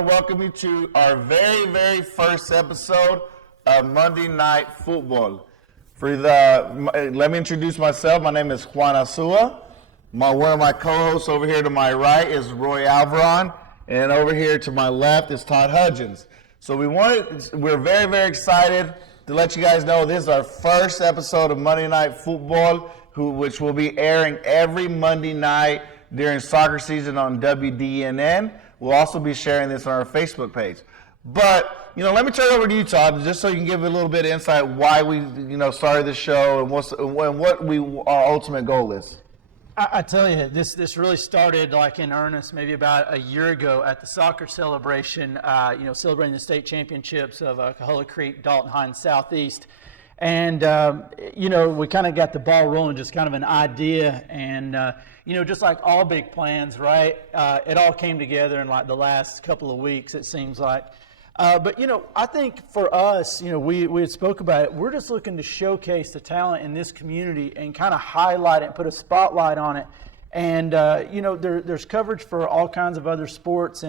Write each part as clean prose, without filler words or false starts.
to welcome you to our very, very first episode of Monday Night Football. Let me introduce myself. My name is Juan Azua. One of my co-hosts over here to my right is Roy Alvaron, and over here to my left is Todd Hudgens. So we're very, very excited to let you guys know this is our first episode of Monday Night Football, which will be airing every Monday night during soccer season on WDNN. We'll also be sharing this on our Facebook page. But, let me turn it over to you, Todd, just so you can give a little bit of insight why we, started this show and what our ultimate goal is. I tell you, this really started like in earnest maybe about a year ago at the soccer celebration, celebrating the state championships of Cahoola Creek, Dalton High, and Southeast. And, we kind of got the ball rolling, just kind of an idea. And, just like all big plans, right, it all came together in like the last couple of weeks, it seems like. But I think for us, we had spoke about it. We're just looking to showcase the talent in this community and kind of highlight it and put a spotlight on it. And, there's coverage for all kinds of other sports.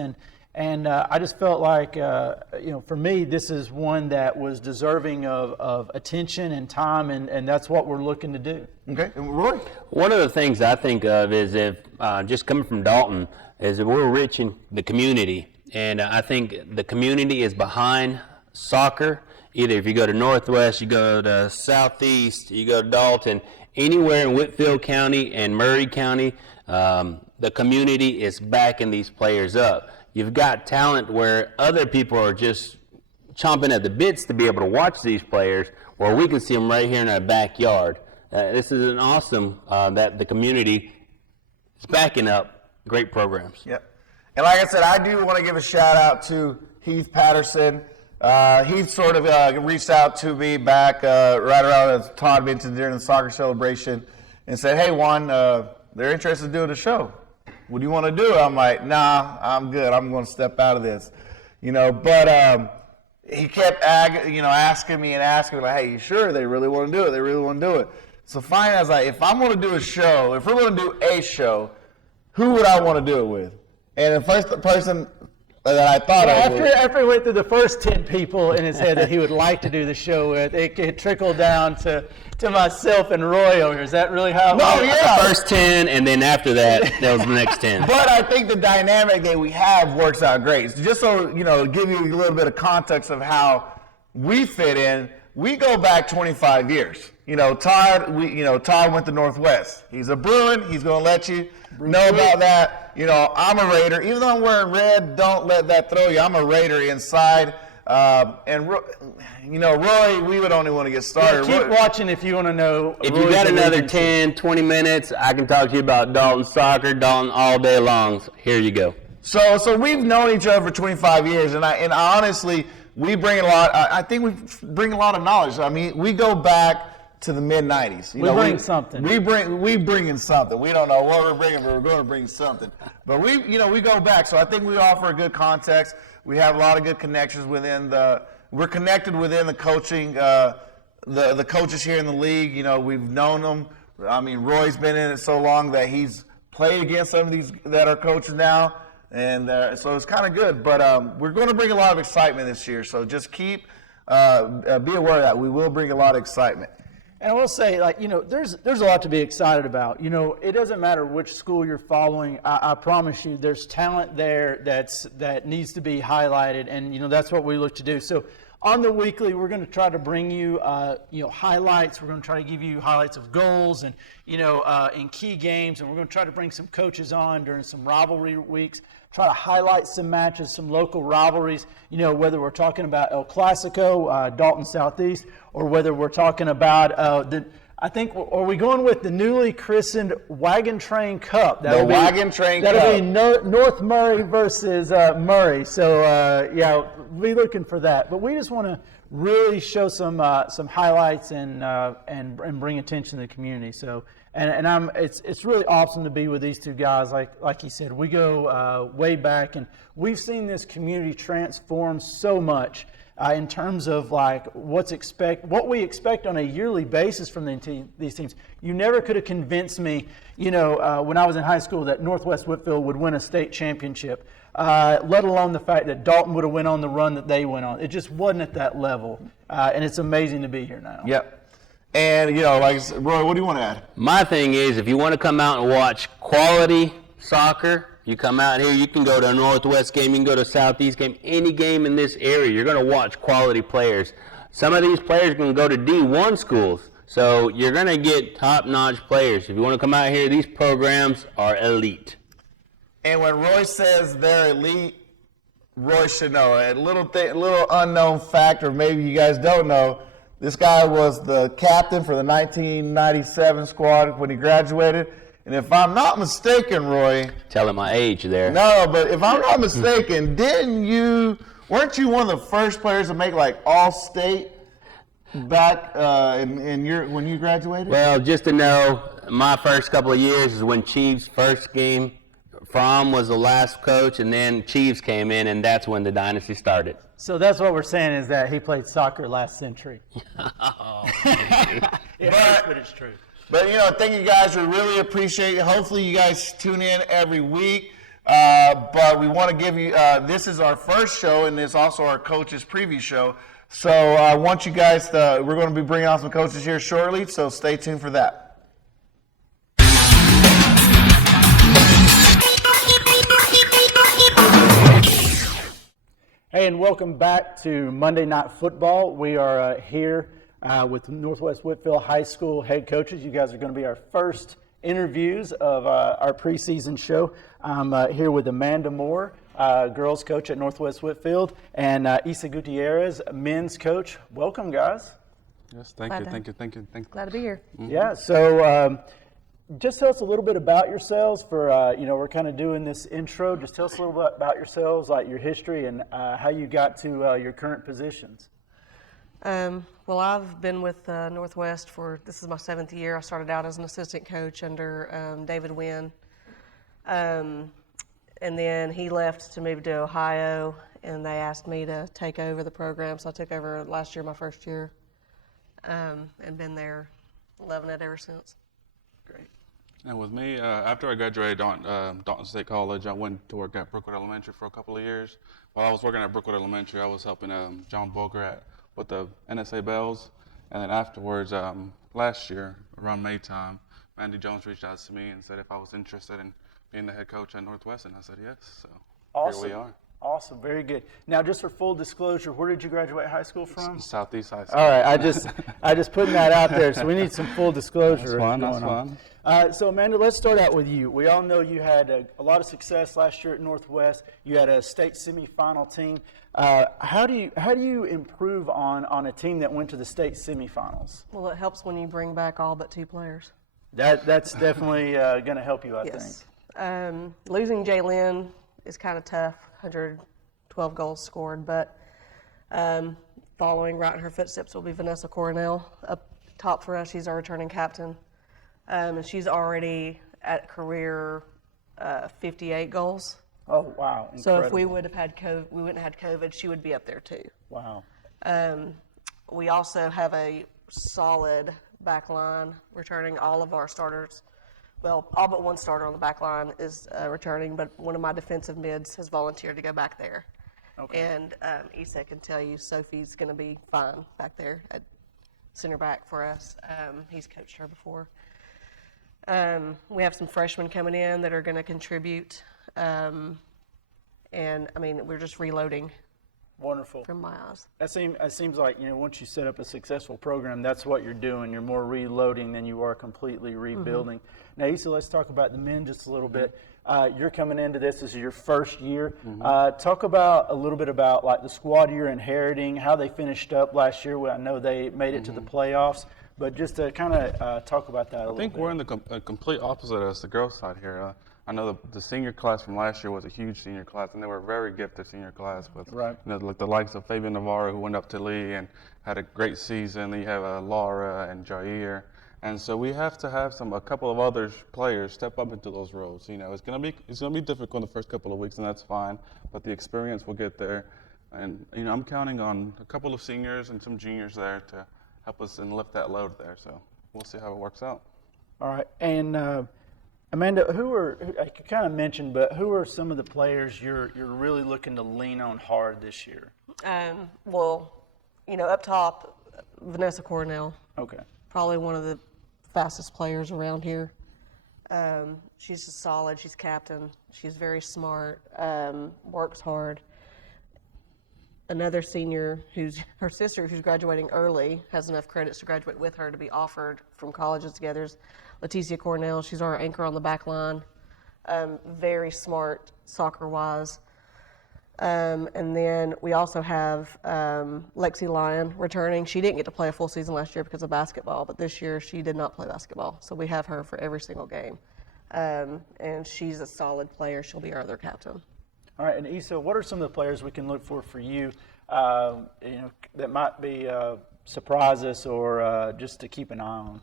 And I just felt like, for me, this is one that was deserving of attention and time, and that's what we're looking to do. Okay. And Roy? One of the things I think of is just coming from Dalton, is that we're rich in the community. And I think the community is behind soccer. Either if you go to Northwest, you go to Southeast, you go to Dalton, anywhere in Whitfield County and Murray County, the community is backing these players up. You've got talent where other people are just chomping at the bits to be able to watch these players, where we can see them right here in our backyard. This is an awesome that the community is backing up great programs. Yep. And like I said, I do want to give a shout out to Heath Patterson. Heath sort of reached out to me back right around as Todd mentioned during the soccer celebration and said, hey, Juan, they're interested in doing a show. What do you want to do? I'm like, nah, I'm good. I'm going to step out of this. But he kept asking me, like, hey, you sure they really want to do it? They really want to do it. So finally I was like, if I'm going to do a show, if we're going to do a show, who would I want to do it with? And the first person that I thought of after he went through the first 10 people in his head that he would like to do the show with, it trickled down to myself and Roy over here. Is that really how? No, yeah. The first 10, and then after that was the next 10. But I think the dynamic that we have works out great. Just so, give you a little bit of context of how we fit in, we go back 25 years. Todd went to Northwest. He's a Bruin. He's going to let you know about that. I'm a Raider. Even though I'm wearing red, don't let that throw you. I'm a Raider inside. And Roy, we would only want to get started. Yeah, keep watching if you want to know. If you got another 10, 20 minutes, I can talk to you about Dalton soccer, Dalton all day long. So here you go. So we've known each other for 25 years, and I honestly, we bring a lot. I think we bring a lot of knowledge. I mean, we go back to the mid-90s. We bring something. We bringing something. We don't know what we're bringing, but we're going to bring something. But we go back. So I think we offer a good context. We have a lot of good connections we're connected within the coaching, the coaches here in the league. We've known them. I mean, Roy's been in it so long that he's played against some of these that are coaches now. And so it's kind of good. But we're going to bring a lot of excitement this year. So just be aware of that. We will bring a lot of excitement. And I will say, there's a lot to be excited about. It doesn't matter which school you're following. I promise you, there's talent there that needs to be highlighted, and that's what we look to do. So on the weekly, we're going to try to bring you highlights. We're going to try to give you highlights of goals and in key games, and we're going to try to bring some coaches on during some rivalry weeks. Try to highlight some matches, some local rivalries, whether we're talking about El Clasico, Dalton Southeast, or whether we're talking about are we going with the newly christened Wagon Train Cup? Wagon Train Cup. That'll be North Murray versus Murray. So, we're looking for that. But we just want to really show some highlights and bring attention to the community. So. And it's really awesome to be with these two guys. Like he said, we go way back, and we've seen this community transform so much in terms of what we expect on a yearly basis from these teams. You never could have convinced me, when I was in high school, that Northwest Whitfield would win a state championship. let alone the fact that Dalton would have went on the run that they went on. It just wasn't at that level, and it's amazing to be here now. Yep. And, like I said, Roy, what do you want to add? My thing is, if you want to come out and watch quality soccer, you come out here, you can go to a Northwest game, you can go to a Southeast game, any game in this area, you're going to watch quality players. Some of these players can go to D1 schools, so you're going to get top-notch players. If you want to come out here, these programs are elite. And when Roy says they're elite, Roy should know. A little unknown fact, or maybe you guys don't know, this guy was the captain for the 1997 squad when he graduated. And if I'm not mistaken, Roy. Telling my age there. No, but if I'm not mistaken, weren't you one of the first players to make like All-State back when you graduated? Well, just to know, my first couple of years is when Chiefs' first game was the last coach, and then Chiefs came in, and that's when the dynasty started. So that's what we're saying, is that he played soccer last century. It hurts, but it's true. But, thank you guys. We really appreciate it. Hopefully you guys tune in every week. But we want to give you, this is our first show, and it's also our coaches preview show. So I want you guys we're going to be bringing on some coaches here shortly, so stay tuned for that. Hey, and welcome back to Monday Night Football. We are here with Northwest Whitfield High School head coaches. You guys are going to be our first interviews of our preseason show. I'm here with Amanda Moore, girls coach at Northwest Whitfield, and Isa Gutierrez, men's coach. Welcome, guys. Yes, thank you. Glad to be here. Mm-hmm. Yeah, so just tell us a little bit about yourselves. We're kind of doing this intro. Just tell us a little bit about yourselves, like your history and how you got to your current positions. Well, I've been with Northwest this is my 7th year. I started out as an assistant coach under David Wynn. And then he left to move to Ohio, and they asked me to take over the program. So I took over last year, my first year, and been there, loving it ever since. Great. And with me, after I graduated Dalton State College, I went to work at Brookwood Elementary for a couple of years. While I was working at Brookwood Elementary, I was helping John Boger with the NSA Bells. And then afterwards, last year, around May time, Mandy Jones reached out to me and said if I was interested in being the head coach at Northwest, and I said yes. So awesome. Here we are. Awesome, very good. Now, just for full disclosure, where did you graduate high school from? Southeast High School. All right, I just putting that out there, so we need some full disclosure. That's fine. So Amanda, let's start out with you. We all know you had a lot of success last year at Northwest. You had a state semifinal team. How do you improve on a team that went to the state semifinals? Well, it helps when you bring back all but 2 players. That's definitely going to help you, I think. Losing Jaylyn is kind of tough. 112 goals scored, but following right in her footsteps will be Vanessa Coronel up top for us. She's our returning captain, and she's already at career 58 goals. Oh wow! Incredible. So if we would have had COVID, we wouldn't have had COVID, she would be up there too. Wow. We also have a solid back line, returning all of our starters. Well, all but one starter on the back line is returning, but one of my defensive mids has volunteered to go back there. Okay. And Isa can tell you Sophie's going to be fine back there at center back for us. He's coached her before. We have some freshmen coming in that are going to contribute. And, I mean, we're just reloading. Wonderful. From my eyes. It seems like, once you set up a successful program, that's what you're doing. You're more reloading than you are completely rebuilding. Mm-hmm. Now, Isa, let's talk about the men just a little bit. You're coming into this is your first year. Mm-hmm. Talk a little bit about like the squad you're inheriting, how they finished up last year. Well, I know they made it to the playoffs, but just to kind of talk about that a little bit. I think we're in the complete opposite as the girls' side here. I know the senior class from last year was a huge senior class, and they were a very gifted senior class with like the likes of Fabian Navarro, who went up to Lee and had a great season. Then you have Laura and Jair, and so we have to have a couple of other players step up into those roles. It's gonna be difficult in the first couple of weeks, and that's fine. But the experience will get there, and I'm counting on a couple of seniors and some juniors there to help us and lift that load there. So we'll see how it works out. All right, and Amanda, I kind of mentioned, but who are some of the players you're really looking to lean on hard this year? Well, up top, Vanessa Cornell. Okay. Probably one of the fastest players around here. She's just solid. She's captain. She's very smart. Works hard. Another senior her sister, who's graduating early, has enough credits to graduate with her to be offered from colleges together. Leticia Cornell. She's our anchor on the back line. Very smart soccer-wise. And then we also have Lexi Lyon returning. She didn't get to play a full season last year because of basketball, but this year she did not play basketball. So we have her for every single game. And she's a solid player. She'll be our other captain. All right, and Issa, what are some of the players we can look for you, that might be surprises or just to keep an eye on?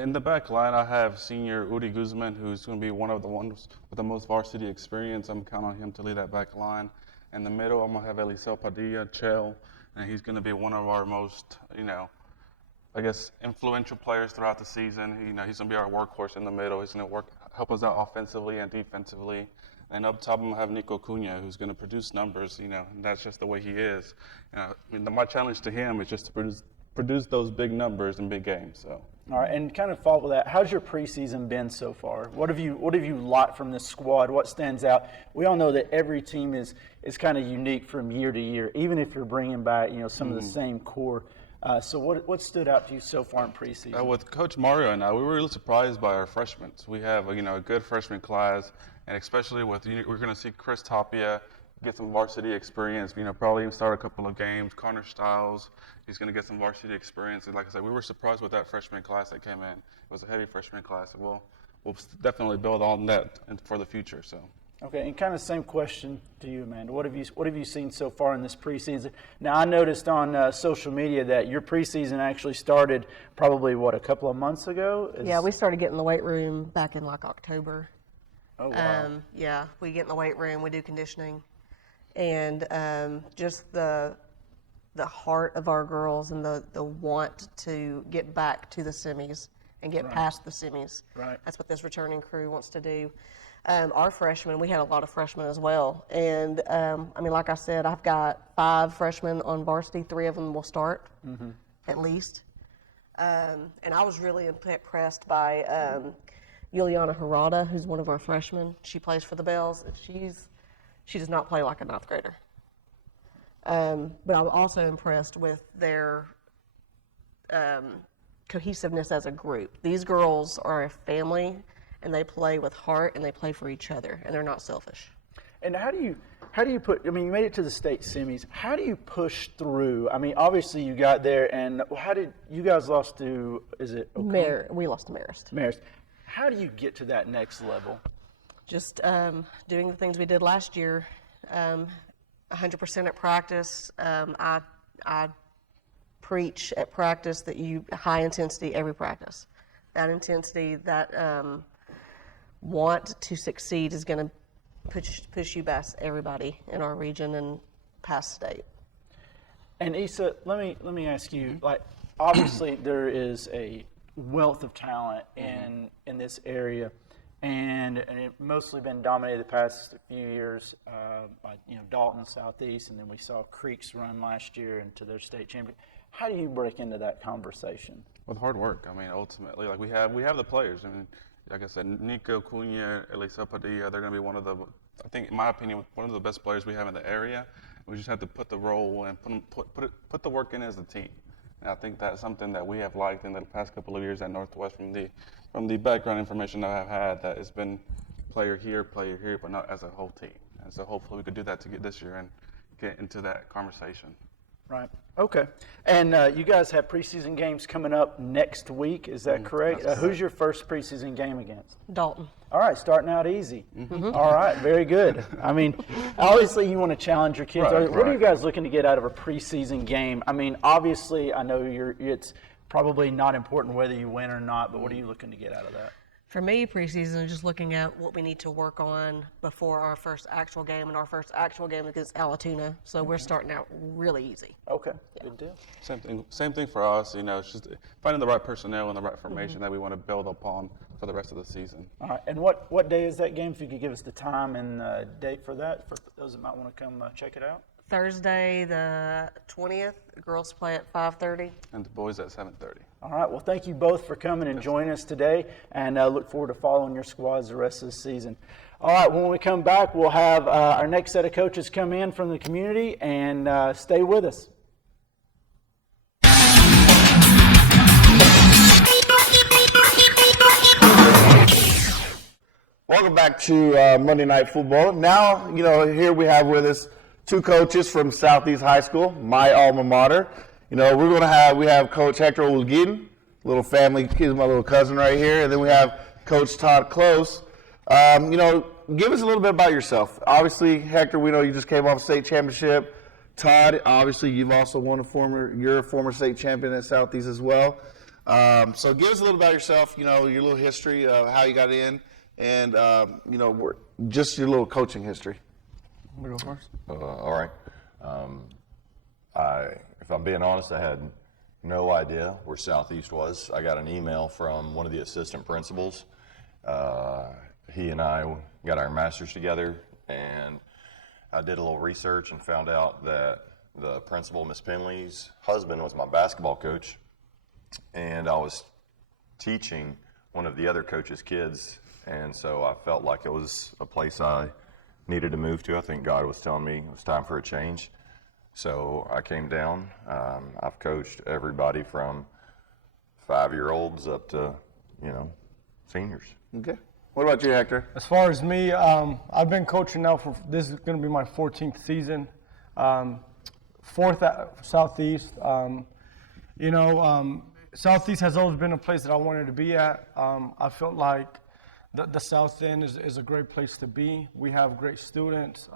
In the back line, I have senior Udi Guzman, who's going to be one of the ones with the most varsity experience. I'm counting on him to lead that back line. In the middle, I'm going to have Eliseo Padilla, Chell, and he's going to be one of our most, influential players throughout the season. He's going to be our workhorse in the middle. He's going to help us out offensively and defensively. And up top, I'm going to have Nico Cunha, who's going to produce numbers, and that's just the way he is. My challenge to him is just to produce those big numbers in big games. So. All right, and kind of follow with that, how's your preseason been so far? What have you liked from this squad? What stands out? We all know that every team is kind of unique from year to year, even if you're bringing back some of the same core. So what stood out to you so far in preseason? With Coach Mario and I, we were really surprised by our freshmen. So we have a good freshman class, and especially we're going to see Chris Tapia get some varsity experience. Probably even start a couple of games. Connor Stiles, he's going to get some varsity experience. And like I said, we were surprised with that freshman class that came in. It was a heavy freshman class, and we'll definitely build on that for the future. So. Okay, and kind of same question to you, Amanda. What have you seen so far in this preseason? Now, I noticed on social media that your preseason actually started probably, a couple of months ago? Yeah, we started getting in the weight room back in October. Oh, wow. Yeah, we get in the weight room, we do conditioning. And just the heart of our girls and the want to get back to the semis and get past the semis. Right. That's what this returning crew wants to do. Our freshmen, we had a lot of freshmen as well. And, like I said, I've got 5 freshmen on varsity. 3 of them will start, at least. And I was really impressed by Juliana Harada, who's one of our freshmen. She plays for the Bells. She does not play like a 9th grader. But I'm also impressed with their cohesiveness as a group. These girls are a family, and they play with heart, and they play for each other, and they're not selfish. And how do you put? You made it to the state semis. How do you push through? Obviously you got there, and how did you guys lost to? Is it We lost to Marist. Marist. How do you get to that next level? Just doing the things we did last year, 100% at practice. I preach at practice that high intensity every practice. That intensity, that want to succeed is going to push you past everybody in our region and past state. And Issa, let me ask you. Obviously, there is a wealth of talent in this area. And it's mostly been dominated the past few years by Dalton Southeast, and then we saw Creeks run last year into their state champion. How do you break into that conversation? With hard work. Ultimately, we have the players. Like I said, Nico Cunha, Eliseo Padilla, they're going to be one of the, I think, in my opinion, one of the best players we have in the area. We just have to put the role and put the work in as a team. And I think that's something that we have liked in the past couple of years at Northwest from the background information that I've had, that it's been player here, but not as a whole team. And so hopefully we could do that to get this year and get into that conversation. Right. Okay. And you guys have preseason games coming up next week. Is that correct? Who's your first preseason game against? Dalton. All right. Starting out easy. All right. Very good. Obviously you want to challenge your kids. Right, what are you guys looking to get out of a preseason game? Obviously I know it's probably not important whether you win or not, but what are you looking to get out of that? For me, preseason is just looking at what we need to work on before our first actual game, and our first actual game against Allatoona. So we're starting out really easy. Okay, good deal. Same thing for us. It's just finding the right personnel and the right formation that we want to build upon for the rest of the season. All right, and what day is that game? If you could give us the time and date for that, for those that might want to come check it out. Thursday, the 20th, girls play at 5:30. And the boys at 7:30. All right, well, thank you both for coming and joining us today, and look forward to following your squads the rest of the season. All right, when we come back, we'll have our next set of coaches come in from the community, and stay with us. Welcome back to Monday Night Football. Now, here we have with us two coaches from Southeast High School, my alma mater. We have Coach Hector Olguin, little family, he's my little cousin right here, and then we have Coach Todd Close. Give us a little bit about yourself. Obviously, Hector, we know you just came off state championship. Todd, obviously, you've also won you're a former state champion at Southeast as well. So give us a little about yourself, your little history of how you got in, and, just your little coaching history. I'm going to go first. All right. If I'm being honest, I had no idea where Southeast was. I got an email from one of the assistant principals. He and I got our masters together, and I did a little research and found out that the principal, Miss Penley's husband, was my basketball coach, and I was teaching one of the other coach's kids, and so I felt like it was a place I needed to move to. I think God was telling me it was time for a change. So I came down. I've coached everybody from 5-year-olds up to, seniors. Okay. What about you, Hector? As far as me, I've been coaching now this is going to be my 14th season. Fourth at Southeast. Southeast has always been a place that I wanted to be at. I felt like the South End is a great place to be. We have great students,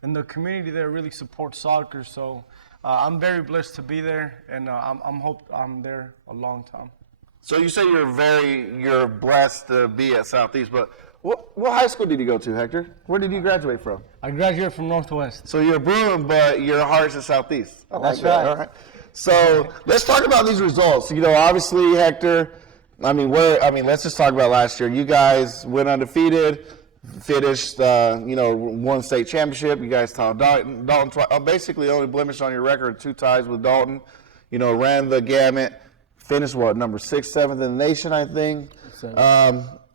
and the community there really supports soccer. So I'm very blessed to be there, and I'm there a long time. So you say you're blessed to be at Southeast, but what high school did you go to, Hector? Where did you graduate from? I graduated from Northwest. So you're a Bruin, but your heart's at Southeast. That's right. All right. So let's talk about these results. Obviously, Hector. Let's just talk about last year. You guys went undefeated, finished, won state championship. You guys taught Dalton basically the only blemish on your record, 2 ties with Dalton. Ran the gamut, finished number 6, 7th in the nation, I think.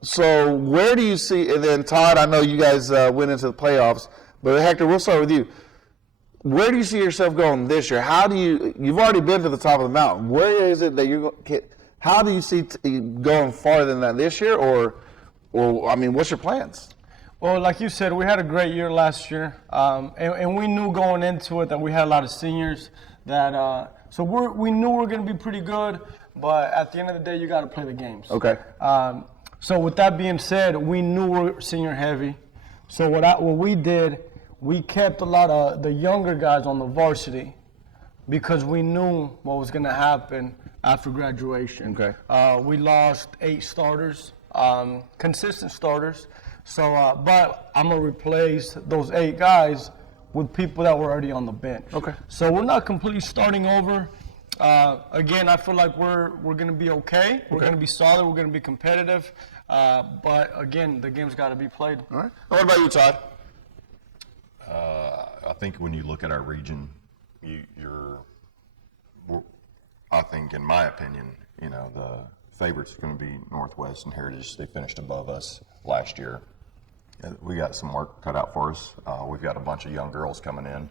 So where do you see? And then Todd, I know you guys went into the playoffs, but Hector, we'll start with you. Where do you see yourself going this year? You've already been to the top of the mountain. Where is it that you're going? How do you see going farther than that this year, or what's your plans? Well, like you said, we had a great year last year, and we knew going into it that we had a lot of seniors. We knew we were going to be pretty good, but at the end of the day, you got to play the games. Okay. So with that being said, we knew we were senior heavy. So what we did, we kept a lot of the younger guys on the varsity because we knew what was going to happen after graduation. Okay. We lost 8 starters, consistent starters. So, but I'm going to replace those 8 guys with people that were already on the bench. Okay. So we're not completely starting over. Again, I feel like we're going to be okay. We're going to be solid. We're going to be competitive. But again, the game's got to be played. All right. What about you, Todd? I think when you look at our region, I think, in my opinion, the favorites are going to be Northwest and Heritage. They finished above us last year. We got some work cut out for us. We've got a bunch of young girls coming in,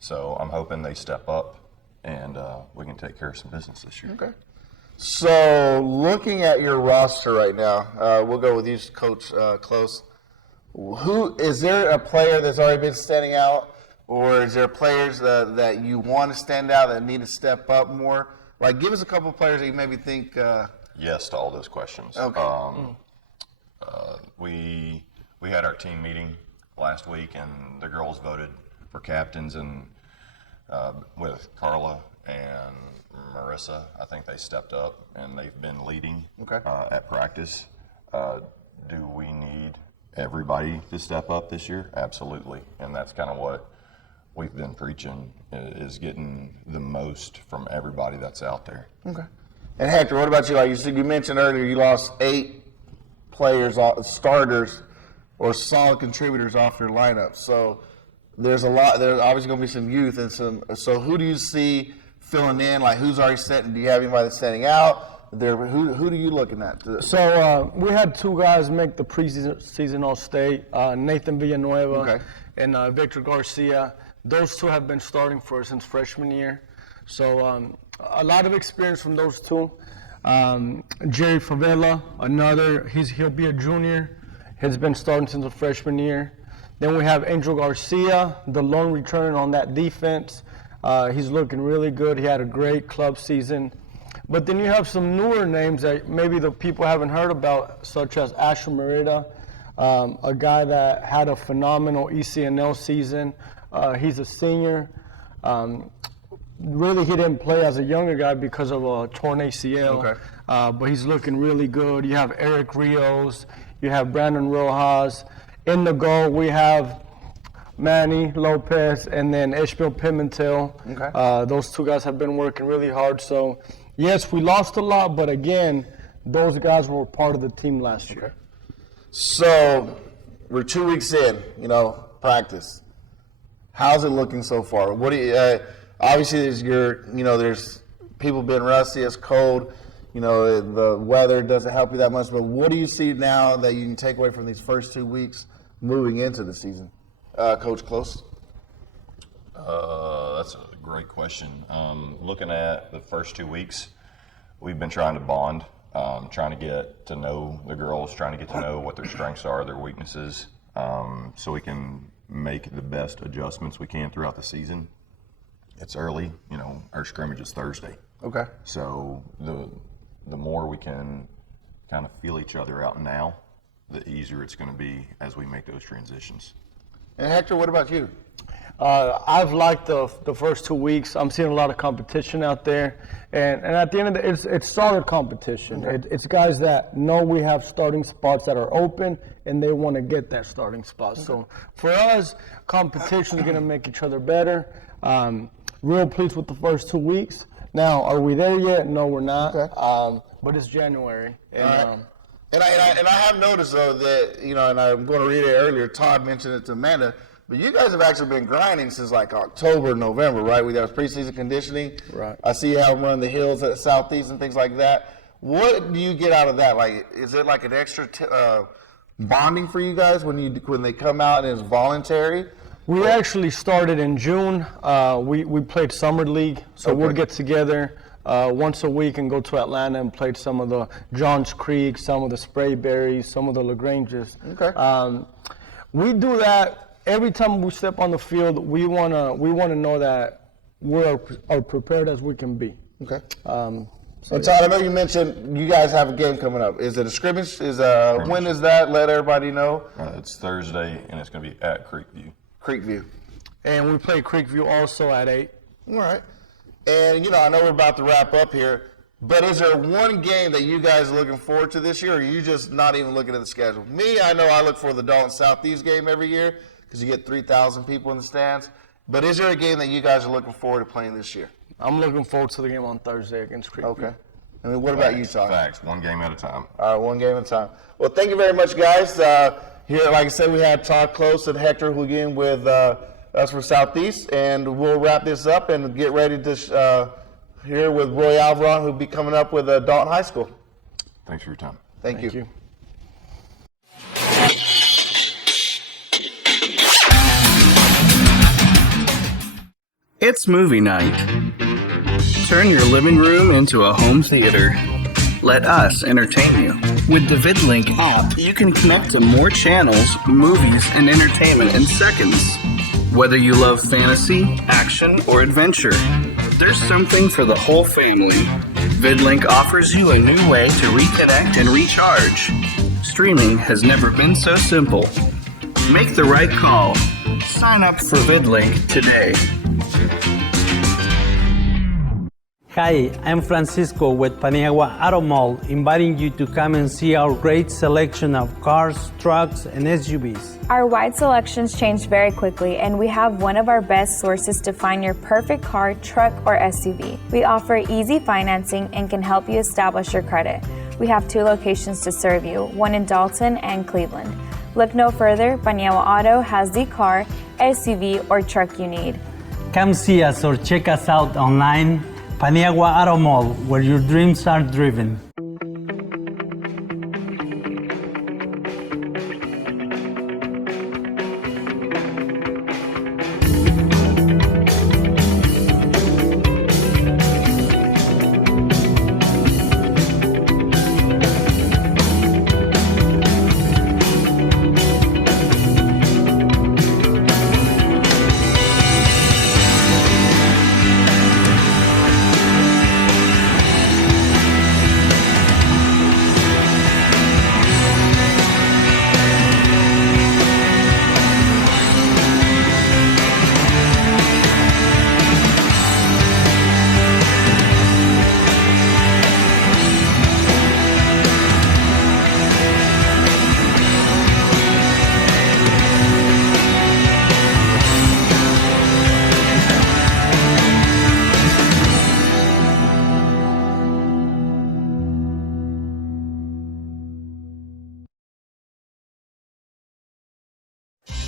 so I'm hoping they step up and we can take care of some business this year. Okay. So looking at your roster right now, we'll go with you, Coach Close. Is there a player that's already been standing out, or is there players that you want to stand out that need to step up more? Like, give us a couple of players that you maybe think. Yes to all those questions. Okay. We had our team meeting last week, and the girls voted for captains, and with Carla and Marissa, I think they stepped up and they've been leading Okay. At practice. Do we need everybody to step up this year? Absolutely. And that's kind of what we've been preaching, is getting the most from everybody that's out there. Okay. And Hector, what about you? Like you mentioned earlier, you lost 8 players, starters, or solid contributors off your lineup. So there's obviously going to be some youth and some. So who do you see filling in? Like who's already setting? Do you have anybody that's setting out? Who do you looking at? So we had 2 guys make the preseason All-State, Nathan Villanueva and Victor Garcia. Those 2 have been starting for us since freshman year. So a lot of experience from those 2. Jerry Favela, he'll be a junior. Has been starting since the freshman year. Then we have Angel Garcia, the lone returner on that defense. He's looking really good. He had a great club season. But then you have some newer names that maybe the people haven't heard about, such as Asher Merida, a guy that had a phenomenal ECNL season. He's a senior. Really, he didn't play as a younger guy because of a torn ACL, but he's looking really good. You have Eric Rios. You have Brandon Rojas. In the goal, we have Manny Lopez and then Ishmael Pimentel. Those 2 guys have been working really hard. So, yes, we lost a lot, but again, those guys were part of the team last year. So we're 2 weeks in, practice. How's it looking so far? What do you? Obviously, there's people being rusty. It's cold. The weather doesn't help you that much. But what do you see now that you can take away from these first 2 weeks moving into the season, Coach Close? That's a great question. Looking at the first 2 weeks, we've been trying to bond, trying to get to know the girls, trying to get to know what their strengths are, their weaknesses, so we can make the best adjustments we can throughout the season. It's early, our scrimmage is Thursday. Okay. So the more we can kind of feel each other out now, the easier it's going to be as we make those transitions. And Hector, what about you? I've liked the first 2 weeks. I'm seeing a lot of competition out there, and at the end of the day, it's solid competition. It's guys that know we have starting spots that are open, and they want to get that starting spot. So for us, competition is going to make each other better. Real pleased with the first 2 weeks. Now, are we there yet? No, we're not. Okay. But it's January. And, And I have noticed, though, that, and I'm going to read it earlier, Todd mentioned it to Amanda, but you guys have actually been grinding since like October, November, right? That was preseason conditioning. Right. I see how run the hills at Southeast and things like that. What do you get out of that? Like, is it like an extra bonding for you guys when they come out and it's voluntary? We actually started in June. We played Summer League, so we'll get together once a week and go to Atlanta and play some of the Johns Creek, some of the Sprayberries, some of the LaGranges. Okay. We do that every time we step on the field. We wanna know that we're as prepared as we can be. Okay. So Todd, I know you mentioned you guys have a game coming up. Is it a scrimmage? When is that? Let everybody know. It's Thursday, and it's going to be at Creekview. Creekview. And we play Creekview also at 8. All right. And, I know we're about to wrap up here, but is there one game that you guys are looking forward to this year, or are you just not even looking at the schedule? Me, I know I look for the Dalton Southeast game every year because you get 3,000 people in the stands. But is there a game that you guys are looking forward to playing this year? I'm looking forward to the game on Thursday against Creekview. Okay. I mean, what about you, Todd? Facts. One game at a time. All right, one game at a time. Well, thank you very much, guys. Here, like I said, we had Todd Close and Hector Huguin with us for Southeast, and we'll wrap this up and get ready to hear with Roy Alvaron, who'll be coming up with Dalton High School. Thanks for your time. Thank you. It's movie night. Turn your living room into a home theater. Let us entertain you. With the VidLink app, you can connect to more channels, movies, and entertainment in seconds. Whether you love fantasy, action, or adventure, there's something for the whole family. VidLink offers you a new way to reconnect and recharge. Streaming has never been so simple. Make the right call. Sign up for VidLink today. Hi, I'm Francisco with Paniagua Auto Mall, inviting you to come and see our great selection of cars, trucks, and SUVs. Our wide selections change very quickly, and we have one of our best sources to find your perfect car, truck, or SUV. We offer easy financing and can help you establish your credit. We have 2 locations to serve you, one in Dalton and Cleveland. Look no further, Paniagua Auto has the car, SUV, or truck you need. Come see us or check us out online, Paniagua Auto Mall, where your dreams are driven.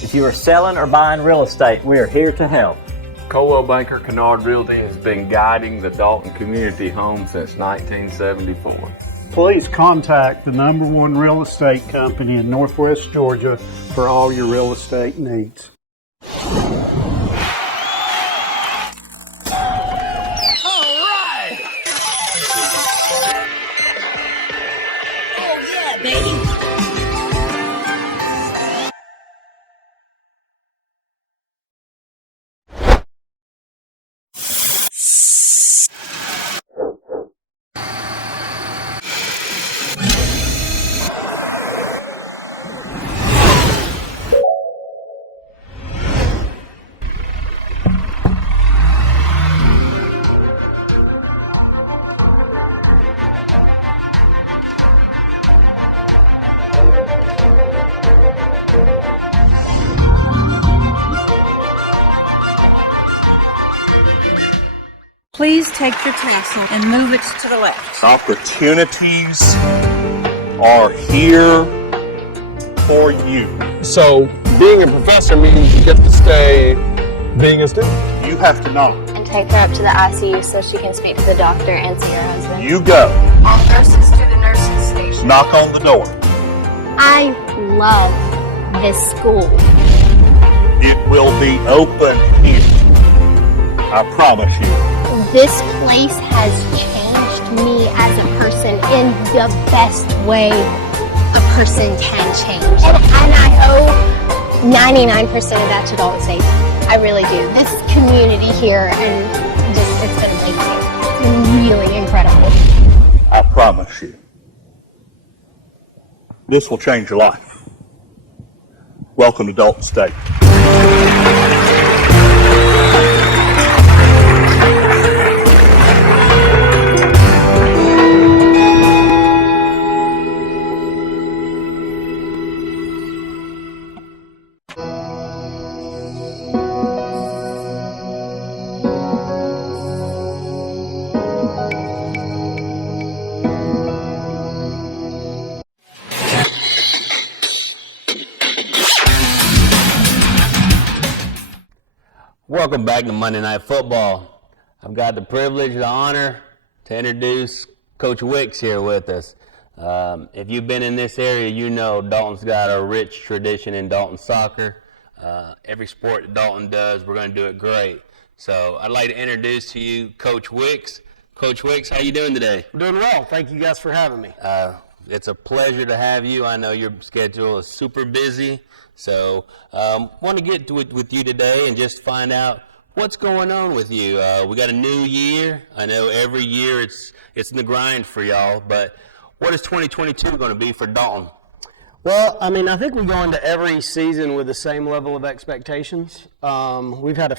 If you are selling or buying real estate, we are here to help. Coldwell Banker Kennard Realty has been guiding the Dalton community home since 1974. Please contact the #1 real estate company in Northwest Georgia for all your real estate needs. Please take your tassel and move it to the left. Opportunities are here for you. So being a professor means you get to stay being a student. You have to know. And take her up to the ICU so she can speak to the doctor and see her husband. You go. All nurses to the nursing station. Knock on the door. I love this school. It will be open here. I promise you. This place has changed me as a person in the best way a person can change. And I owe 99% of that to Dalton State. I really do. This community here, and just, it's been amazing. It's been really incredible. I promise you. This will change your life. Welcome to Dalton State. Welcome back to Monday Night Football. I've got the privilege, the honor to introduce Coach Wicks here with us. If you've been in this area, you know Dalton's got a rich tradition in Dalton soccer. Every sport that Dalton does, we're going to do it great. So I'd like to introduce to you Coach Wicks. Coach Wicks, how you doing today? I'm doing well. Thank you guys for having me. It's a pleasure to have you. I know your schedule is super busy. So want to get with you today and just find out what's going on with you. We got a new year. I know every year it's in the grind for y'all, but what is 2022 going to be for Dalton? Well, I mean, I think we go into every season with the same level of expectations. We've had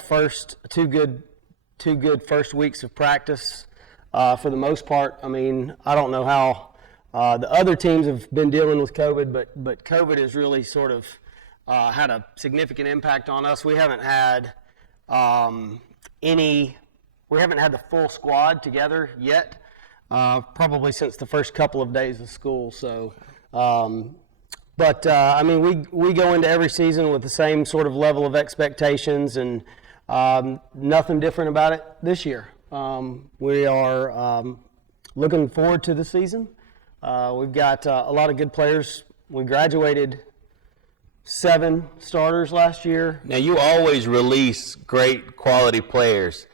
two good first weeks of practice. for the most part. I mean, I don't know how the other teams have been dealing with COVID, but COVID has really sort of had a significant impact on us. We haven't had the full squad together yet, probably since the first couple of days of school. So, I mean, we go into every season with the same sort of level of expectations, and nothing different about it this year. We are looking forward to the season. We've got a lot of good players. We graduated 7 starters last year. Now, you always release great quality players.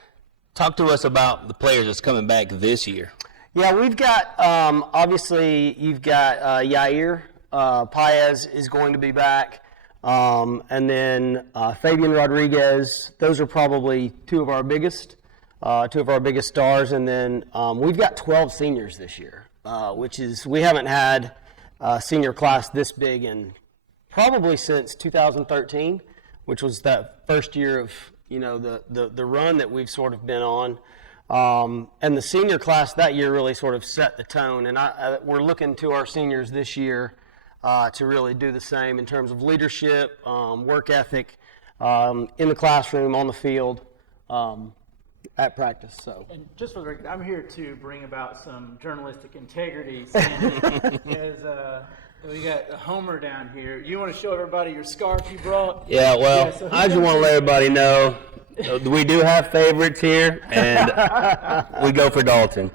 Talk to us about the players that's coming back this year. Yeah, we've got, obviously, you've got Yair Paez is going to be back, and then Fabian Rodriguez. Those are probably two of our biggest stars, and then we've got 12 seniors this year, which is, we haven't had a senior class this big in probably since 2013, which was that first year of the run that we've sort of been on. And the senior class that year really sort of set the tone, and we're looking to our seniors this year to really do the same in terms of leadership, work ethic, in the classroom, on the field, at practice. So, and just for the record, I'm here to bring about some journalistic integrity. As we got Homer down here. You want to show everybody your scarf you brought? Yeah, well, so I just want to let everybody know we do have favorites here, and we go for Dalton.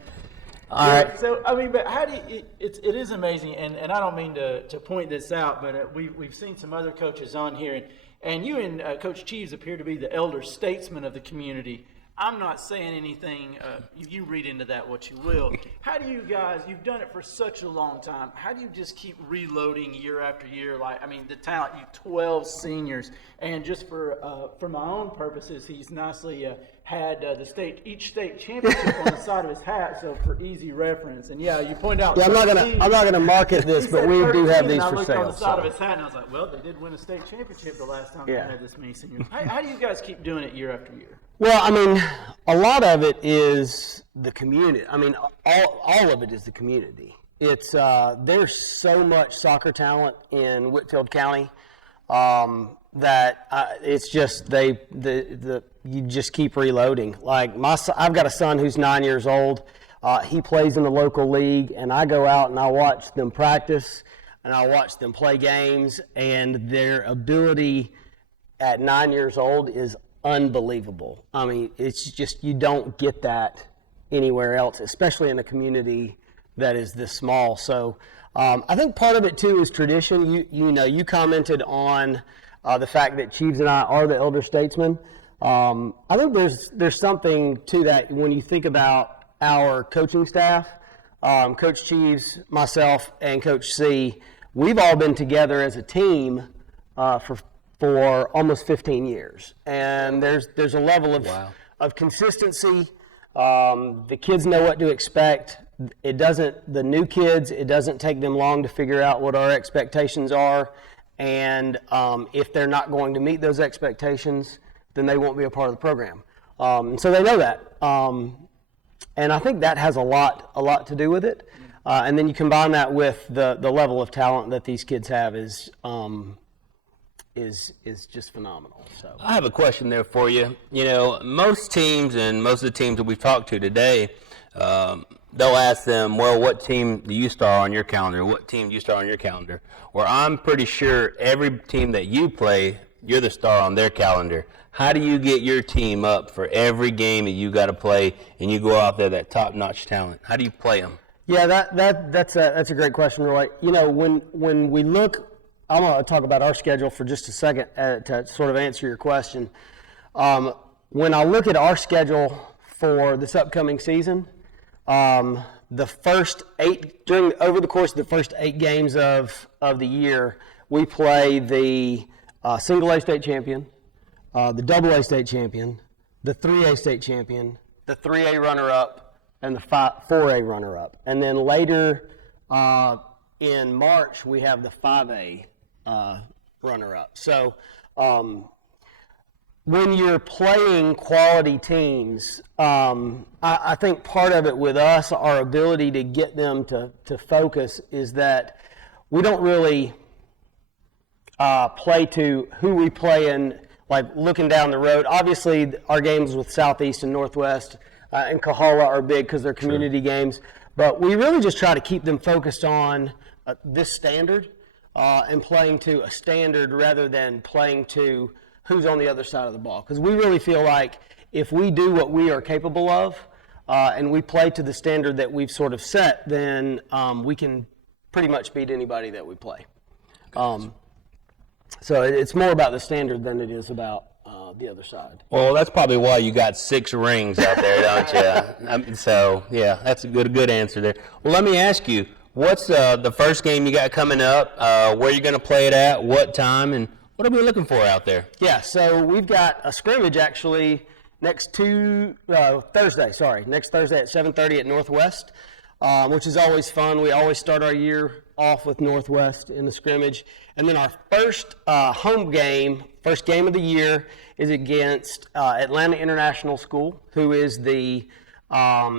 All right. So, I mean, but how do you, it is amazing, and I don't mean to point this out, but we've seen some other coaches on here, and you and Coach Cheeves appear to be the elder statesman of the community. I'm not saying anything, you read into that what you will. How do you guys, you've done it for such a long time, how do you just keep reloading year after year? Like, I mean, the talent, you 12 seniors, and just for my own purposes, he's nicely had each state championship on the side of his hat, so for easy reference. And yeah, you point out. Yeah, I'm not gonna market this, but we do have these for sale. I looked on the side of his hat, and I was like, well, they did win a state championship the last time they had this many seniors. How do you guys keep doing it year after year? Well, I mean, a lot of it is the community. I mean, all of it is the community. It's there's so much soccer talent in Whitfield County that it's just you just keep reloading. Like I've got a son who's 9 years old. He plays in the local league, and I go out and I watch them practice, and I watch them play games, and their ability at 9 years old is unbelievable. I mean, it's just, you don't get that anywhere else, especially in a community that is this small. So I think part of it too is tradition. You commented on the fact that Cheeves and I are the elder statesmen. I think there's something to that when you think about our coaching staff. Coach Cheeves, myself, and Coach C, we've all been together as a team for almost 15 years, and there's a level of consistency. The kids know what to expect. The new kids, it doesn't take them long to figure out what our expectations are, and if they're not going to meet those expectations, then they won't be a part of the program. So they know that, and I think that has a lot to do with it. And then you combine that with the level of talent that these kids have is just phenomenal. So I have a question there for you. You know, most teams and most of the teams that we've talked to today, they'll ask them, well, what team do you star on your calendar? What team do you star on your calendar? Or I'm pretty sure every team that you play, you're the star on their calendar. How do you get your team up for every game that you got to play, and you go out there, that top-notch talent? How do you play them? Yeah, that's a great question, Roy. You know, when we look, I'm going to talk about our schedule for just a second to sort of answer your question. When I look at our schedule for this upcoming season, over the course of the first 8 games of the year, we play the single A state champion, the double A state champion, the 3A state champion, the 3A runner-up, and the 4A runner-up. And then later in March, we have the 5A runner-up. So when you're playing quality teams, I think part of it with us, our ability to get them to focus, is that we don't really play to who we play in, like looking down the road. Obviously, our games with Southeast and Northwest and Cahoola are big because they're community games, but we really just try to keep them focused on this standard and playing to a standard rather than playing to who's on the other side of the ball. Because we really feel like if we do what we are capable of and we play to the standard that we've sort of set, then we can pretty much beat anybody that we play. So it's more about the standard than it is about the other side. Well, that's probably why you got 6 rings out there, don't you? So, yeah, that's a good answer there. Well, let me ask you, what's the first game you got coming up, where you're going to play it at, what time, and what are we looking for out there? Yeah, so we've got a scrimmage actually next Thursday at 7:30 at Northwest, which is always fun. We always start our year off with Northwest in the scrimmage. And then our first home game, first game of the year, is against Atlanta International School, who is the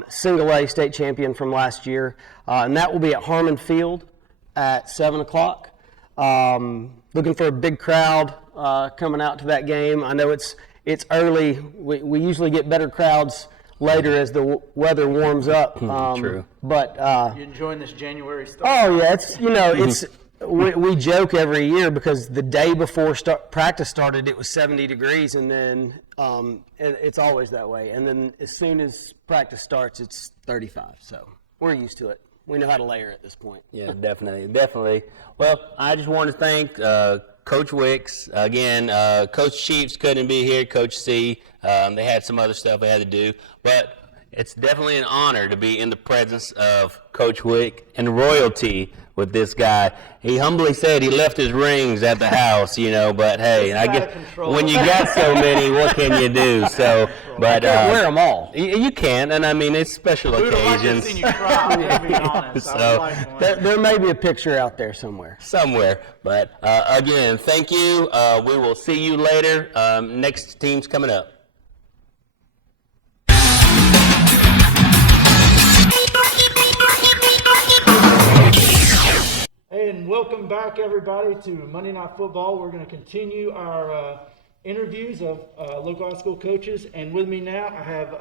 single A state champion from last year. And that will be at Harmon Field at 7 o'clock. Looking for a big crowd coming out to that game. I know it's early. We usually get better crowds later as the weather warms up. True. But You enjoying this January start? oh yeah, it's we joke every year because the day before practice started, it was 70 degrees, and then and it's always that way. And then as soon as practice starts, it's 35. So we're used to it. We know how to layer at this point. Yeah, definitely. Well, I just want to thank Coach Wicks. Again, Coach Chiefs couldn't be here, Coach C. They had some other stuff they had to do. But it's definitely an honor to be in the presence of Coach Wick and royalty with this guy. He humbly said he left his rings at the house, but hey, I guess when you got so many, what can you do? So, but wear them all. You can, and I mean, it's special occasions. So there may be a picture out there somewhere. But again, thank you. We will see you later. Next team's coming up. And welcome back, everybody, to Monday Night Football. We're going to continue our interviews of local high school coaches. And with me now, I have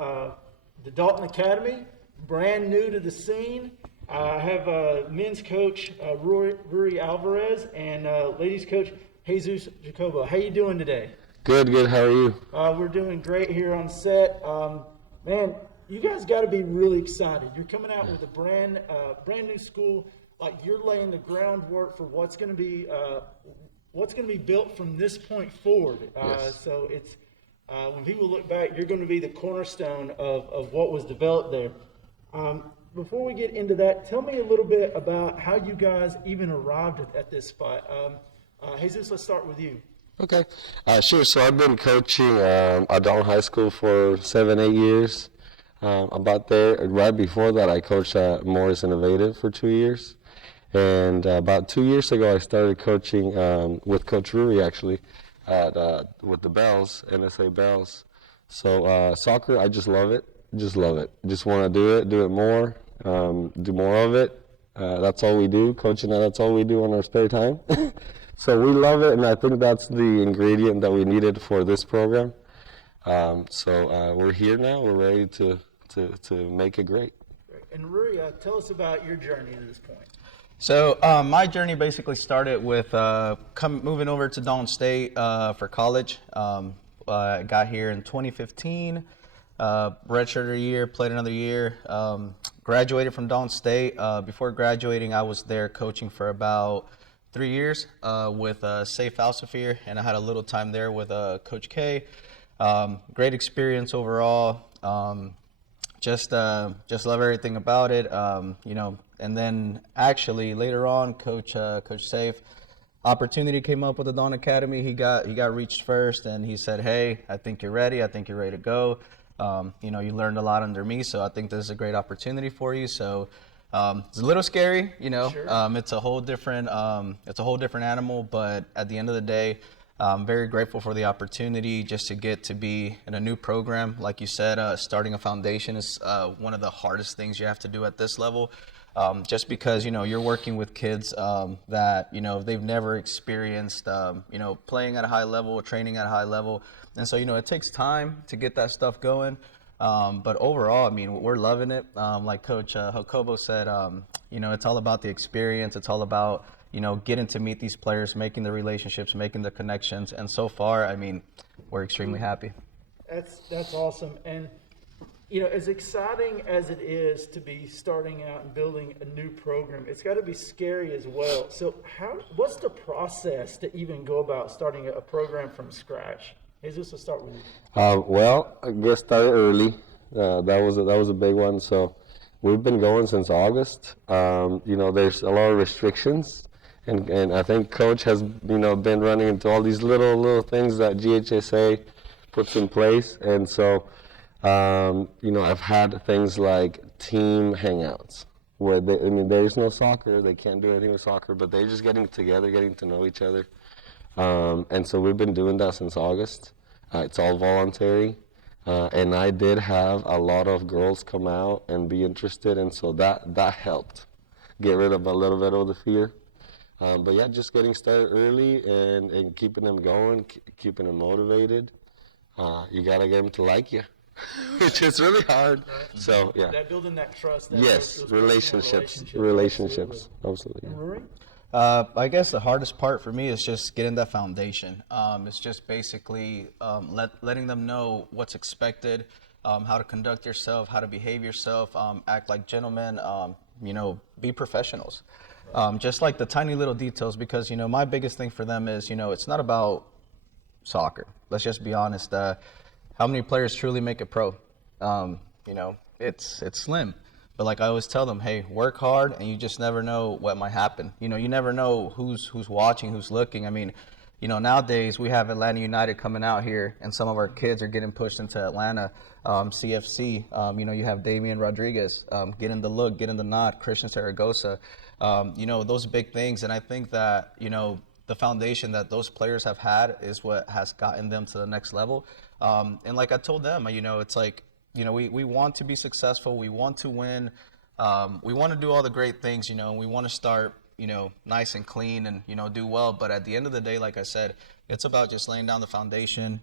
the Dalton Academy, brand new to the scene. I have men's coach Ruri Alvarez and ladies coach Jesus Jacobo. How you doing today? Good. How are you? We're doing great here on set. Man, you guys got to be really excited. You're coming out with a brand new school. Like, you're laying the groundwork for what's going to be built from this point forward. Yes. So it's when people look back, you're going to be the cornerstone of what was developed there. Before we get into that, tell me a little bit about how you guys even arrived at this spot. Jesus, let's start with you. Okay. Sure. So I've been coaching at Dalton High School for 7-8 years. About there, right before that, I coached at Morris Innovative for 2 years. And about 2 years ago, I started coaching with Coach Ruri, actually, with the Bells, NSA Bells. So soccer, I just love it. Just want to do it more, do more of it. That's all we do. Coaching, that's all we do on our spare time. So we love it, and I think that's the ingredient that we needed for this program. So we're here now. We're ready to make it great. And Ruri, tell us about your journey to this point. So my journey basically started with moving over to Dalton State for college. I got here in 2015, redshirted a year, played another year, graduated from Dalton State. Before graduating, I was there coaching for about 3 years with Safe Alsafir, and I had a little time there with Coach K. Great experience overall. Just love everything about it. And then actually later on, Coach Safe, opportunity came up with the Dalton Academy. He got reached first, and he said, "Hey, I think you're ready. I think you're ready to go. You learned a lot under me, so I think this is a great opportunity for you." So it's a little scary, Sure. It's a whole different animal, but at the end of the day, I'm very grateful for the opportunity just to get to be in a new program. Like you said, starting a foundation is one of the hardest things you have to do at this level. Just because, you're working with kids that, they've never experienced, playing at a high level, training at a high level. And so, it takes time to get that stuff going. But overall, I mean, we're loving it. Like Coach Hokobo said, it's all about the experience. It's all about, getting to meet these players, making the relationships, making the connections. And so far, I mean, we're extremely happy. That's awesome. And, as exciting as it is to be starting out and building a new program, it's got to be scary as well. So what's the process to even go about starting a program from scratch? Jesus, let's start with you. Well, I guess started early. That was a big one. So we've been going since August. There's a lot of restrictions. And I think Coach has, been running into all these little things that GHSA puts in place. And so, I've had things like team hangouts where there's no soccer. They can't do anything with soccer, but they're just getting together, getting to know each other. And so we've been doing that since August. It's all voluntary. And I did have a lot of girls come out and be interested. And so that helped get rid of a little bit of the fear. But yeah, just getting started early and keeping them going, keeping them motivated. You got to get them to like you, which is really hard. So yeah. That building that trust. Yes, relationships, absolutely. Rory? I guess the hardest part for me is just getting that foundation. It's just basically letting them know what's expected, how to conduct yourself, how to behave yourself, act like gentlemen, be professionals. Just like the tiny little details, because, my biggest thing for them is, it's not about soccer. Let's just be honest. How many players truly make it pro? It's slim. But like I always tell them, hey, work hard, and you just never know what might happen. You never know who's watching, who's looking. I mean, nowadays we have Atlanta United coming out here, and some of our kids are getting pushed into Atlanta. CFC, you have Damian Rodriguez, getting the look, getting the nod, Christian Saragosa, those big things. And I think that, the foundation that those players have had is what has gotten them to the next level. And like I told them, it's like, we want to be successful. We want to win. We want to do all the great things, and we want to start, nice and clean and, do well. But at the end of the day, like I said, it's about just laying down the foundation,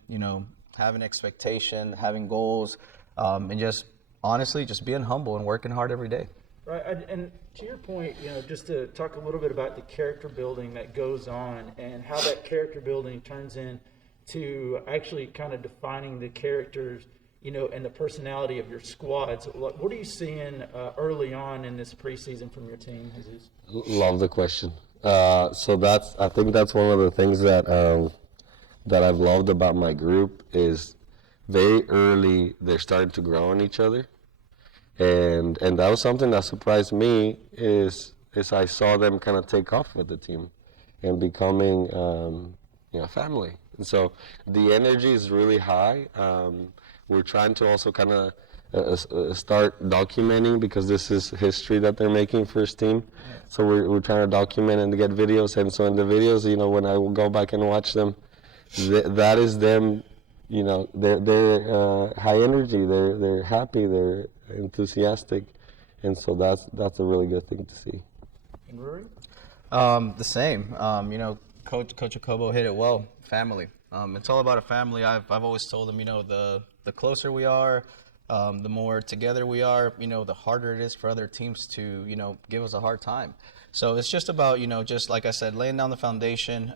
having expectation, having goals, and just honestly, just being humble and working hard every day. Right. And to your point, just to talk a little bit about the character building that goes on and how that character building turns into actually kind of defining the characters, and the personality of your squads. What are you seeing early on in this preseason from your team, Jesus? Love the question. So I think that's one of the things that I've loved about my group is very early they're starting to grow on each other, and that was something that surprised me is I saw them kind of take off with the team and becoming family. And so the energy is really high. We're trying to also kind of start documenting, because this is history that they're making first team. So we're trying to document and get videos. And so in the videos, when I will go back and watch them, that is them. They're high energy. They're happy. They're enthusiastic, and so that's a really good thing to see. And Rory? The same. Coach Okobo hit it well. Family. It's all about a family. I've always told them, the closer we are, the more together we are, the harder it is for other teams to, give us a hard time. So it's just about, just like I said, laying down the foundation,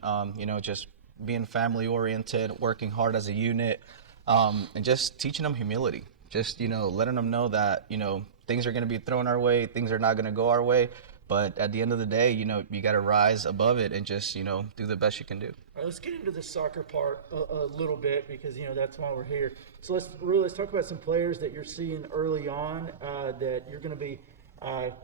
just being family oriented, working hard as a unit, and just teaching them humility. Just, letting them know that, things are going to be thrown our way, things are not going to go our way. But at the end of the day, you got to rise above it and just, do the best you can do. All right, let's get into the soccer part a little bit, because, that's why we're here. So let's talk about some players that you're seeing early on that you're going to be,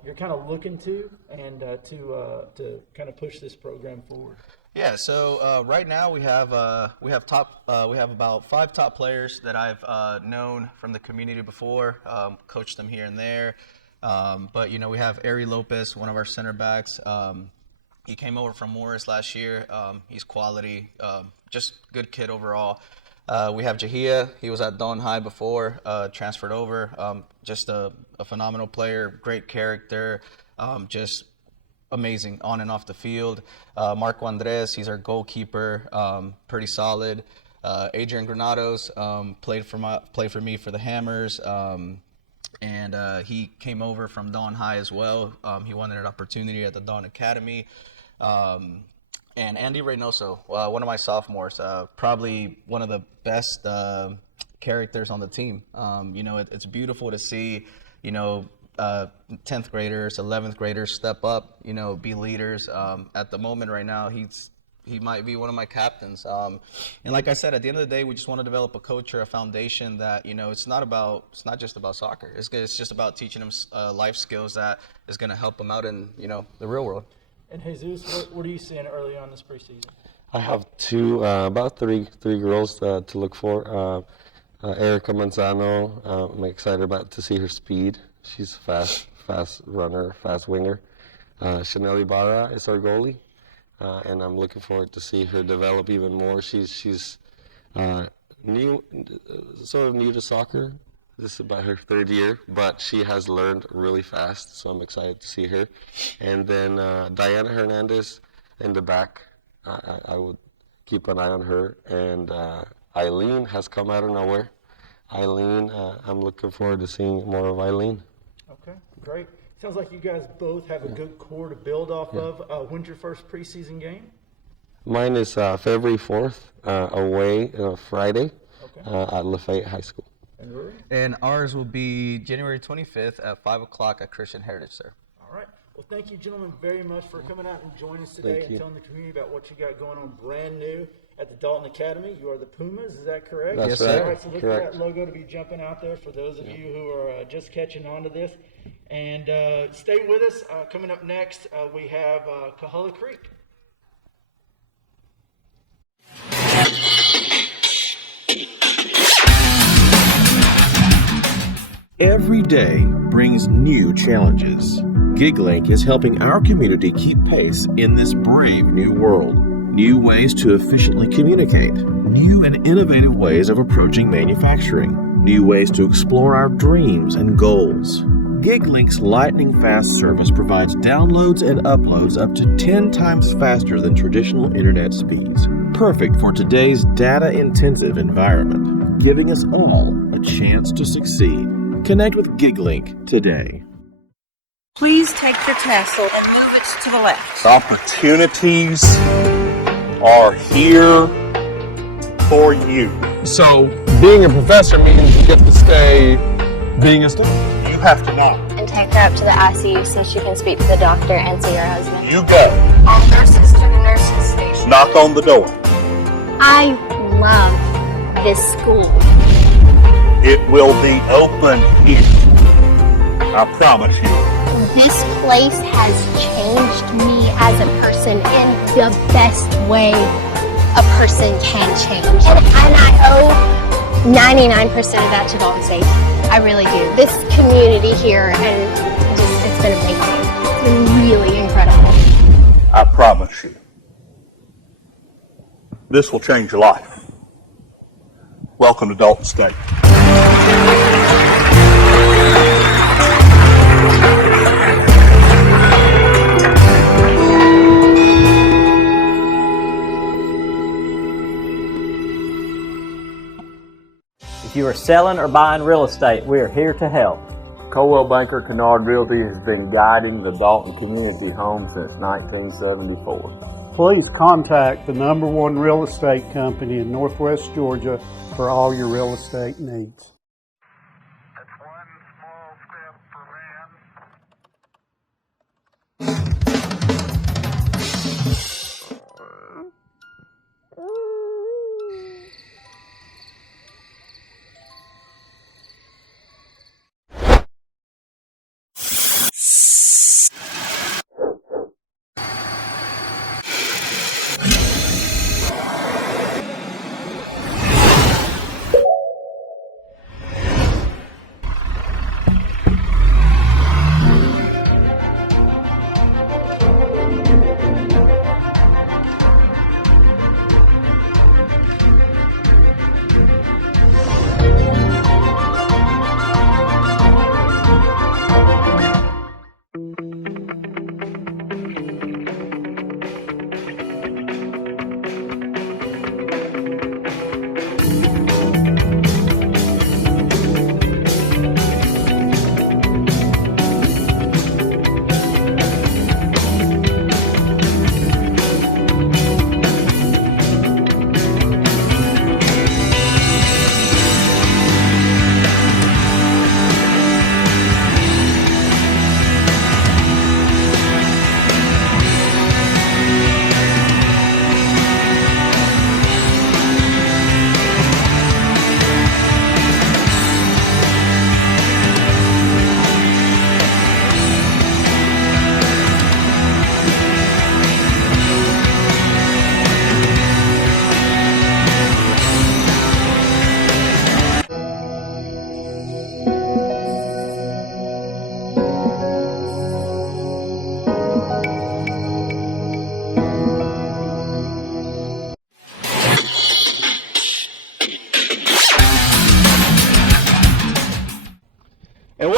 you're kind of looking to and to kind of push this program forward. Yeah. So right now we have about 5 top players that I've known from the community before, coached them here and there. But we have Ari Lopez, one of our center backs, He came over from Morris last year. He's quality, just good kid overall. We have Jahia. He was at Dalton High before, transferred over. Just a phenomenal player, great character, just amazing on and off the field. Marco Andres, he's our goalkeeper, pretty solid. Adrian Granados played for me for the Hammers, and he came over from Dalton High as well. He wanted an opportunity at the Dalton Academy. And Andy Reynoso, one of my sophomores, probably one of the best characters on the team. It's beautiful to see, 10th graders, 11th graders step up, be leaders. At the moment right now, he might be one of my captains. And like I said, at the end of the day, we just want to develop a culture, a foundation that, it's not just about soccer. It's just about teaching them life skills that is going to help them out in, the real world. And Jesus, what are you seeing early on this preseason? I have about three girls to look for. Erica Manzano, I'm excited to see her speed. She's a fast runner, fast winger. Chanel Ibarra is our goalie, and I'm looking forward to see her develop even more. She's new, sort of new to soccer. This is about her third year, but she has learned really fast, so I'm excited to see her. And then Diana Hernandez in the back, I would keep an eye on her. And Eileen has come out of nowhere. Eileen, I'm looking forward to seeing more of Eileen. Okay, great. Sounds like you guys both have a good core to build off of. When's your first preseason game? Mine is February 4th, away Friday at Lafayette High School. And ours will be January 25th at 5 o'clock at Christian Heritage, sir. All right. Well, thank you, gentlemen, very much for coming out and joining us today and telling the community about what you got going on brand new at the Dalton Academy. You are the Pumas, is that correct? That's right. All right, so look for that logo to be jumping out there for those of you who are just catching on to this. And stay with us. Coming up next, we have Cahoola Creek. Every day brings new challenges. GigLink is helping our community keep pace in this brave new world. New ways to efficiently communicate, new and innovative ways of approaching manufacturing, new ways to explore our dreams and goals. GigLink's lightning fast service provides downloads and uploads up to 10 times faster than traditional internet speeds. Perfect for today's data-intensive environment, giving us all a chance to succeed. Connect with GigLink today. Please take your tassel and move it to the left. Opportunities are here for you. So being a professor means you get to stay being a student. You have to knock. And take her up to the ICU so she can speak to the doctor and see her husband. You go. All nurses to the nurses station. Knock on the door. I love this school. It will be open here. I promise you. This place has changed me as a person in the best way a person can change. And I owe 99% of that to Dalton State. I really do. This community here, and it's been amazing. It's been really incredible. I promise you. This will change your life. Welcome to Dalton State. If you are selling or buying real estate, we are here to help. Coldwell Banker Kennard Realty has been guiding the Dalton community home since 1974. Please contact the #1 real estate company in Northwest Georgia for all your real estate needs.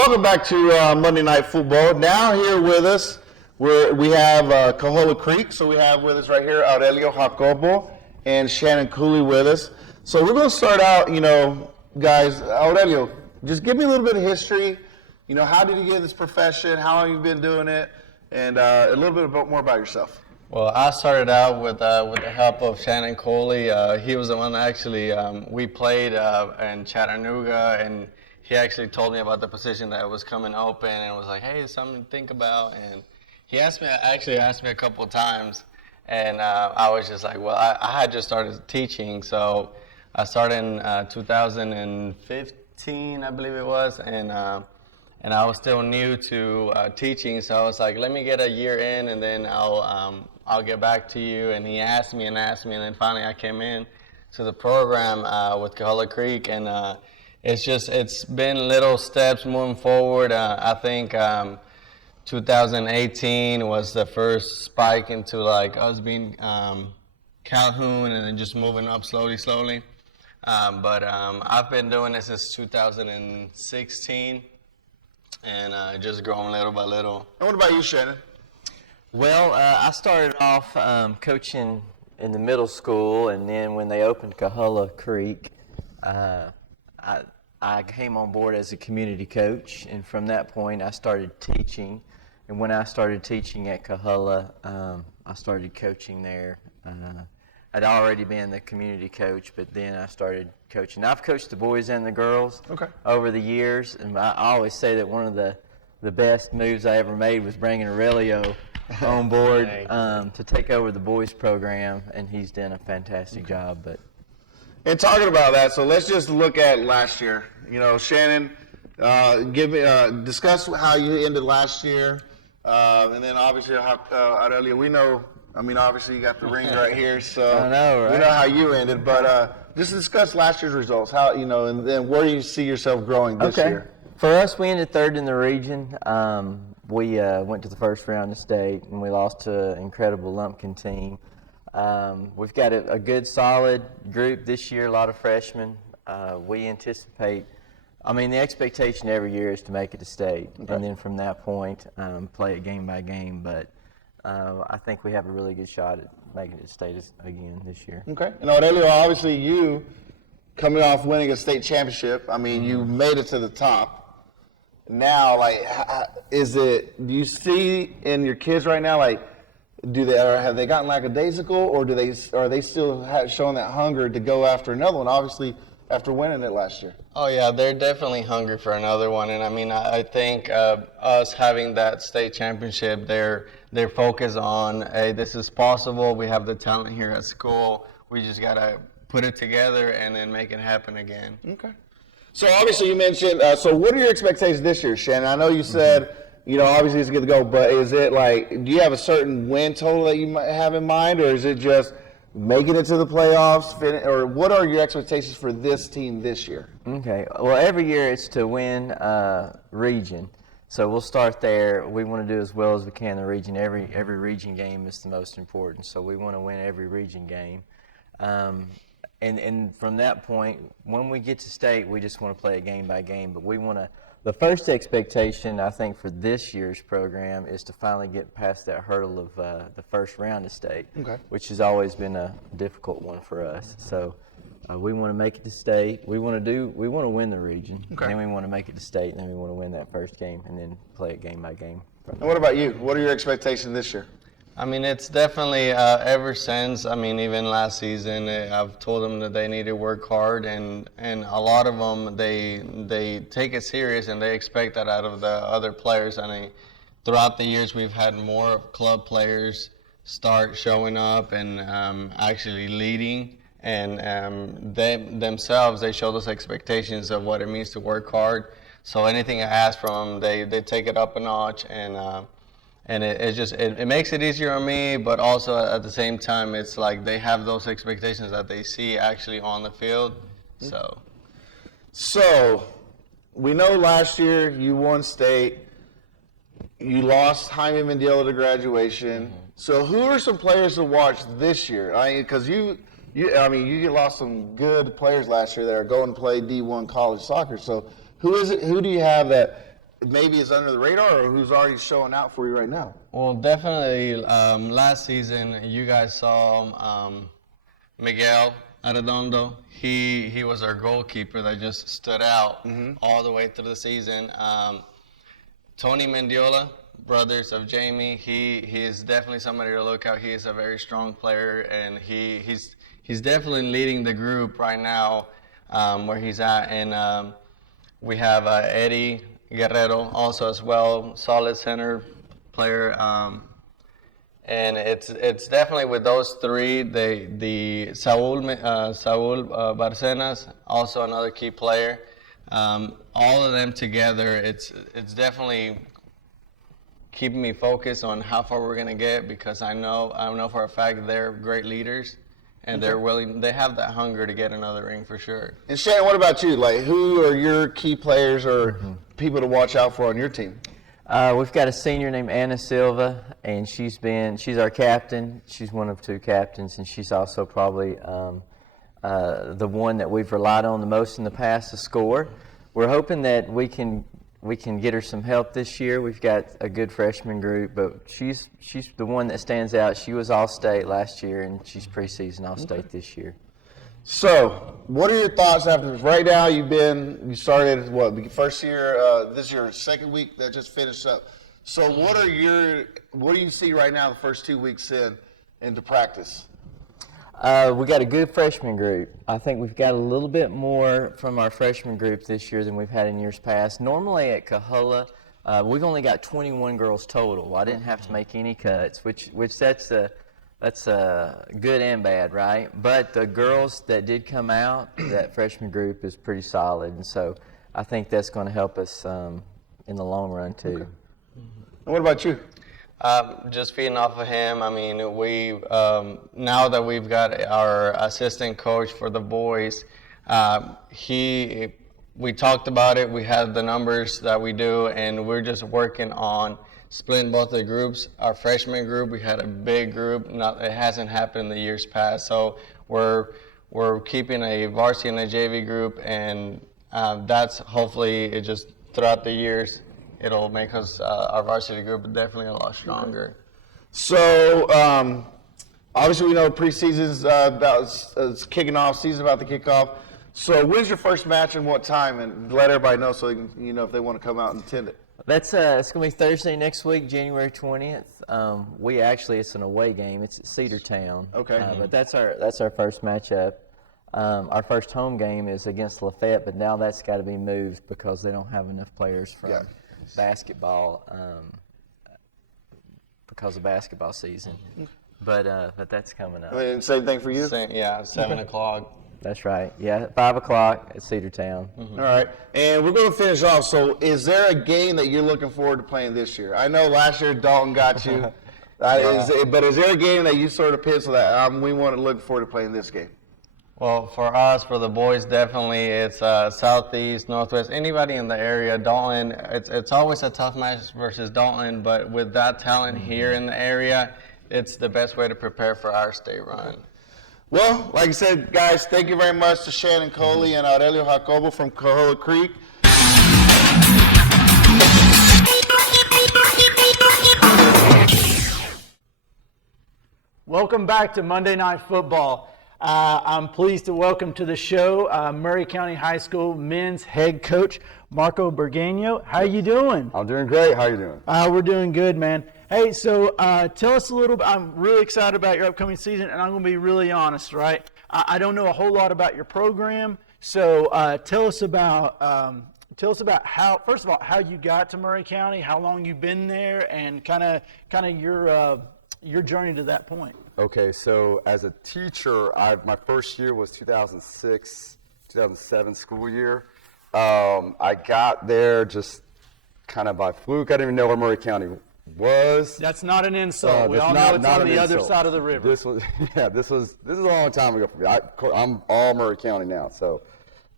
welcome back to Monday Night Football. Now here with us, we have Cahoola Creek. So we have with us right here Aurelio Jacobo and Shannon Cooley with us. So we're going to start out, guys. Aurelio, just give me a little bit of history. How did you get in this profession? How long have you been doing it? And a little bit more about yourself. Well, I started out with the help of Shannon Cooley. He was the one that actually, we played in Chattanooga, and he actually told me about the position that was coming open and was like, hey, it's something to think about. And he asked me a couple of times, and I was just like, well, I had just started teaching, so I started in 2015, I believe it was, and I was still new to teaching, so I was like, let me get a year in, and then I'll get back to you. And he asked me, and then finally I came in to the program with Cahoola Creek, and it's been little steps moving forward. I think 2018 was the first spike into like us being Calhoun, and then just moving up slowly. But I've been doing this since 2016, and just growing little by little. And what about you, Shannon? Well, I started off coaching in the middle school, and then when they opened Cahoola Creek, I came on board as a community coach, and from that point I started teaching. And when I started teaching at Cahoola, I started coaching there. I'd already been the community coach, but then I started coaching. I've coached the boys and the girls over the years, and I always say that one of the best moves I ever made was bringing Aurelio on board to take over the boys program, and he's done a fantastic job. And talking about that, so let's just look at last year. Shannon, discuss how you ended last year, and then obviously Aurelio, we know. Obviously you got the ring right here, so I know, right? We know how you ended. But just discuss last year's results. How and then where do you see yourself growing this year? For us, we ended third in the region. We went to the first round of state, and we lost to an incredible Lumpkin team. We've got a good, solid group this year, a lot of freshmen. We anticipate, the expectation every year is to make it to state, and then from that point, play it game by game. But I think we have a really good shot at making it to state again this year. Okay. And Aurelio, obviously you coming off winning a state championship, you made it to the top. Now, do you see in your kids right now, have they gotten lackadaisical, or are they still showing that hunger to go after another one? Obviously, after winning it last year. Oh yeah, they're definitely hungry for another one, and I think us having that state championship, they're focused on, hey, this is possible. We have the talent here at school. We just gotta put it together and then make it happen again. Okay. So obviously you mentioned. So what are your expectations this year, Shannon? I know you said. Obviously it's good to go, but is it do you have a certain win total that you might have in mind, or is it just making it to the playoffs, or what are your expectations for this team this year? Okay, well, every year it's to win region, so we'll start there. We want to do as well as we can in the region. Every region game is the most important, so we want to win every region game. And from that point, when we get to state, we just want to play it game by game, but we want to. The first expectation, I think, for this year's program is to finally get past that hurdle of the first round of state, which has always been a difficult one for us. So we want to make it to state. We want to win the region. Then we want to make it to state, and then we want to win that first game, and then play it game by game. And what about you? What are your expectations this year? It's definitely ever since, even last season, I've told them that they need to work hard, and a lot of them, they take it serious, and they expect that out of the other players. Throughout the years, we've had more club players start showing up and actually leading, and they themselves, they show those expectations of what it means to work hard. So anything I ask from them, they take it up a notch, and it makes it easier on me, but also at the same time, it's like they have those expectations that they see actually on the field. So we know last year you won state. You lost Jaime Mendiela to graduation. So who are some players to watch this year? Because you lost some good players last year that are going to play D1 college soccer. So who do you have that maybe is under the radar, or who's already showing out for you right now? Well, definitely last season you guys saw Miguel Arredondo. He was our goalkeeper that just stood out all the way through the season. Tony Mendiola, brothers of Jamie, he is definitely somebody to look out. He is a very strong player, and he's definitely leading the group right now where he's at. And we have Eddie Guerrero also as well, solid center player. And it's definitely with those three, the Saul Barcenas, also another key player. All of them together, it's definitely keeping me focused on how far we're gonna get, because I know for a fact they're great leaders, and they're willing. They have that hunger to get another ring for sure. And Shannon, what about you? Like, who are your key players or people to watch out for on your team? We've got a senior named Anna Silva, and she's our captain. She's one of 2 captains, and she's also probably the one that we've relied on the most in the past to score. We're hoping that we can get her some help this year. We've got a good freshman group, but she's the one that stands out. She was All-State last year, and she's preseason All-State this year. So, what are your thoughts after right now? You started the first year? This is your second week that just finished up. So, what do you see right now the first 2 weeks into practice? We got a good freshman group. I think we've got a little bit more from our freshman group this year than we've had in years past. Normally at Cahoola, we've only got 21 girls total. I didn't have to make any cuts, which that's good and bad, right? But the girls that did come out, that freshman group is pretty solid, and so I think that's going to help us in the long run too. Okay. And what about you? Just feeding off of him. I mean, we now that we've got our assistant coach for the boys, we talked about it. We had the numbers that we do, and we're just working on splitting both the groups. Our freshman group, we had a big group. It hasn't happened in the years past. So we're keeping a varsity and a JV group, and that's hopefully it just throughout the years. It'll make us, our varsity group, definitely a lot stronger. So, obviously we know preseason's it's kicking off, season's about to kick off. So, when's your first match and what time? And let everybody know so they can, if they want to come out and attend it. That's it's going to be Thursday next week, January 20th. It's an away game. It's at Cedartown. Okay. But that's our first matchup. Our first home game is against Lafayette, but now that's got to be moved because they don't have enough players from basketball because of basketball season. But that's coming up. And same thing for you? 7 o'clock. That's right. Yeah, 5 o'clock at Cedartown. All right. And we're going to finish off. So, is there a game that you're looking forward to playing this year? I know last year Dalton got you. But is there a game that you sort of pencil that we want to look forward to playing this game? Well, for us, for the boys, definitely it's Southeast, Northwest, anybody in the area. Dalton, it's always a tough match versus Dalton, but with that talent here in the area, it's the best way to prepare for our state run. Well, like I said, guys, thank you very much to Shannon Coley and Aurelio Jacobo from Cahoola Creek. Welcome back to Monday Night Football. I'm pleased to welcome to the show Murray County High School men's head coach Marco Bergano. How you doing? I'm doing great. How you doing? We're doing good, man. Hey, so tell us a little bit. I'm really excited about your upcoming season, and I'm going to be really honest, right? I don't know a whole lot about your program, so tell us about how, first of all, how you got to Murray County, how long you've been there, and kind of your journey to that point. Okay, so as a teacher, my first year was 2006, 2007 school year. I got there just kind of by fluke. I didn't even know where Murray County was. That's not an insult. We all know it's on the other side of the river. This was a long time ago for me. I'm all Murray County now. So,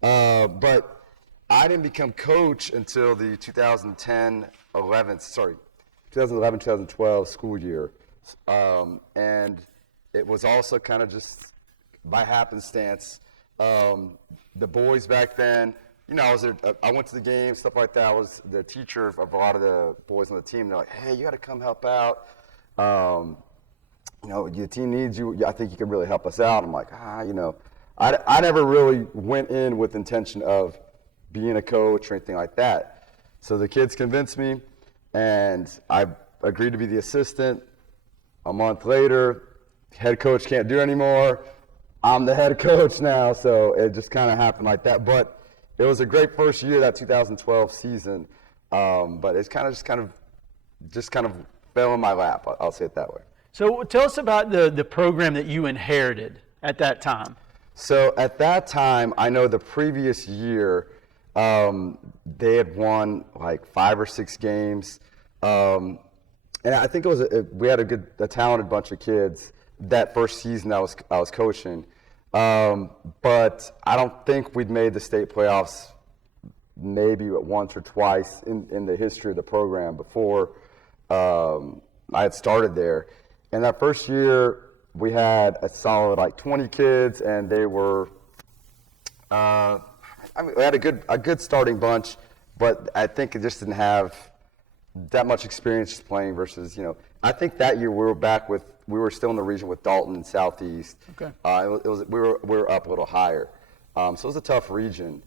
but I didn't become coach until the 2011-2012 school year. And it was also kind of just by happenstance. The boys back then, I went to the game, stuff like that. I was the teacher of a lot of the boys on the team. They're like, hey, you got to come help out. The team needs you. I think you could really help us out. I'm like, I never really went in with intention of being a coach or anything like that. So the kids convinced me, and I agreed to be the assistant. A month later, head coach can't do anymore. I'm the head coach now, so it just kind of happened like that. But it was a great first year, that 2012 season. But it's kind of fell in my lap. I'll say it that way. So tell us about the program that you inherited at that time. So at that time, I know the previous year, they had won like 5 or 6 games. And I think we had a talented bunch of kids that first season I was coaching. But I don't think we'd made the state playoffs maybe once or twice in the history of the program before I had started there. And that first year, we had a solid 20 kids, and they were we had a good starting bunch, but I think it just didn't have that much experience playing versus, I think that year we were still in the region with Dalton and Southeast. Okay. We were up a little higher. So it was a tough region.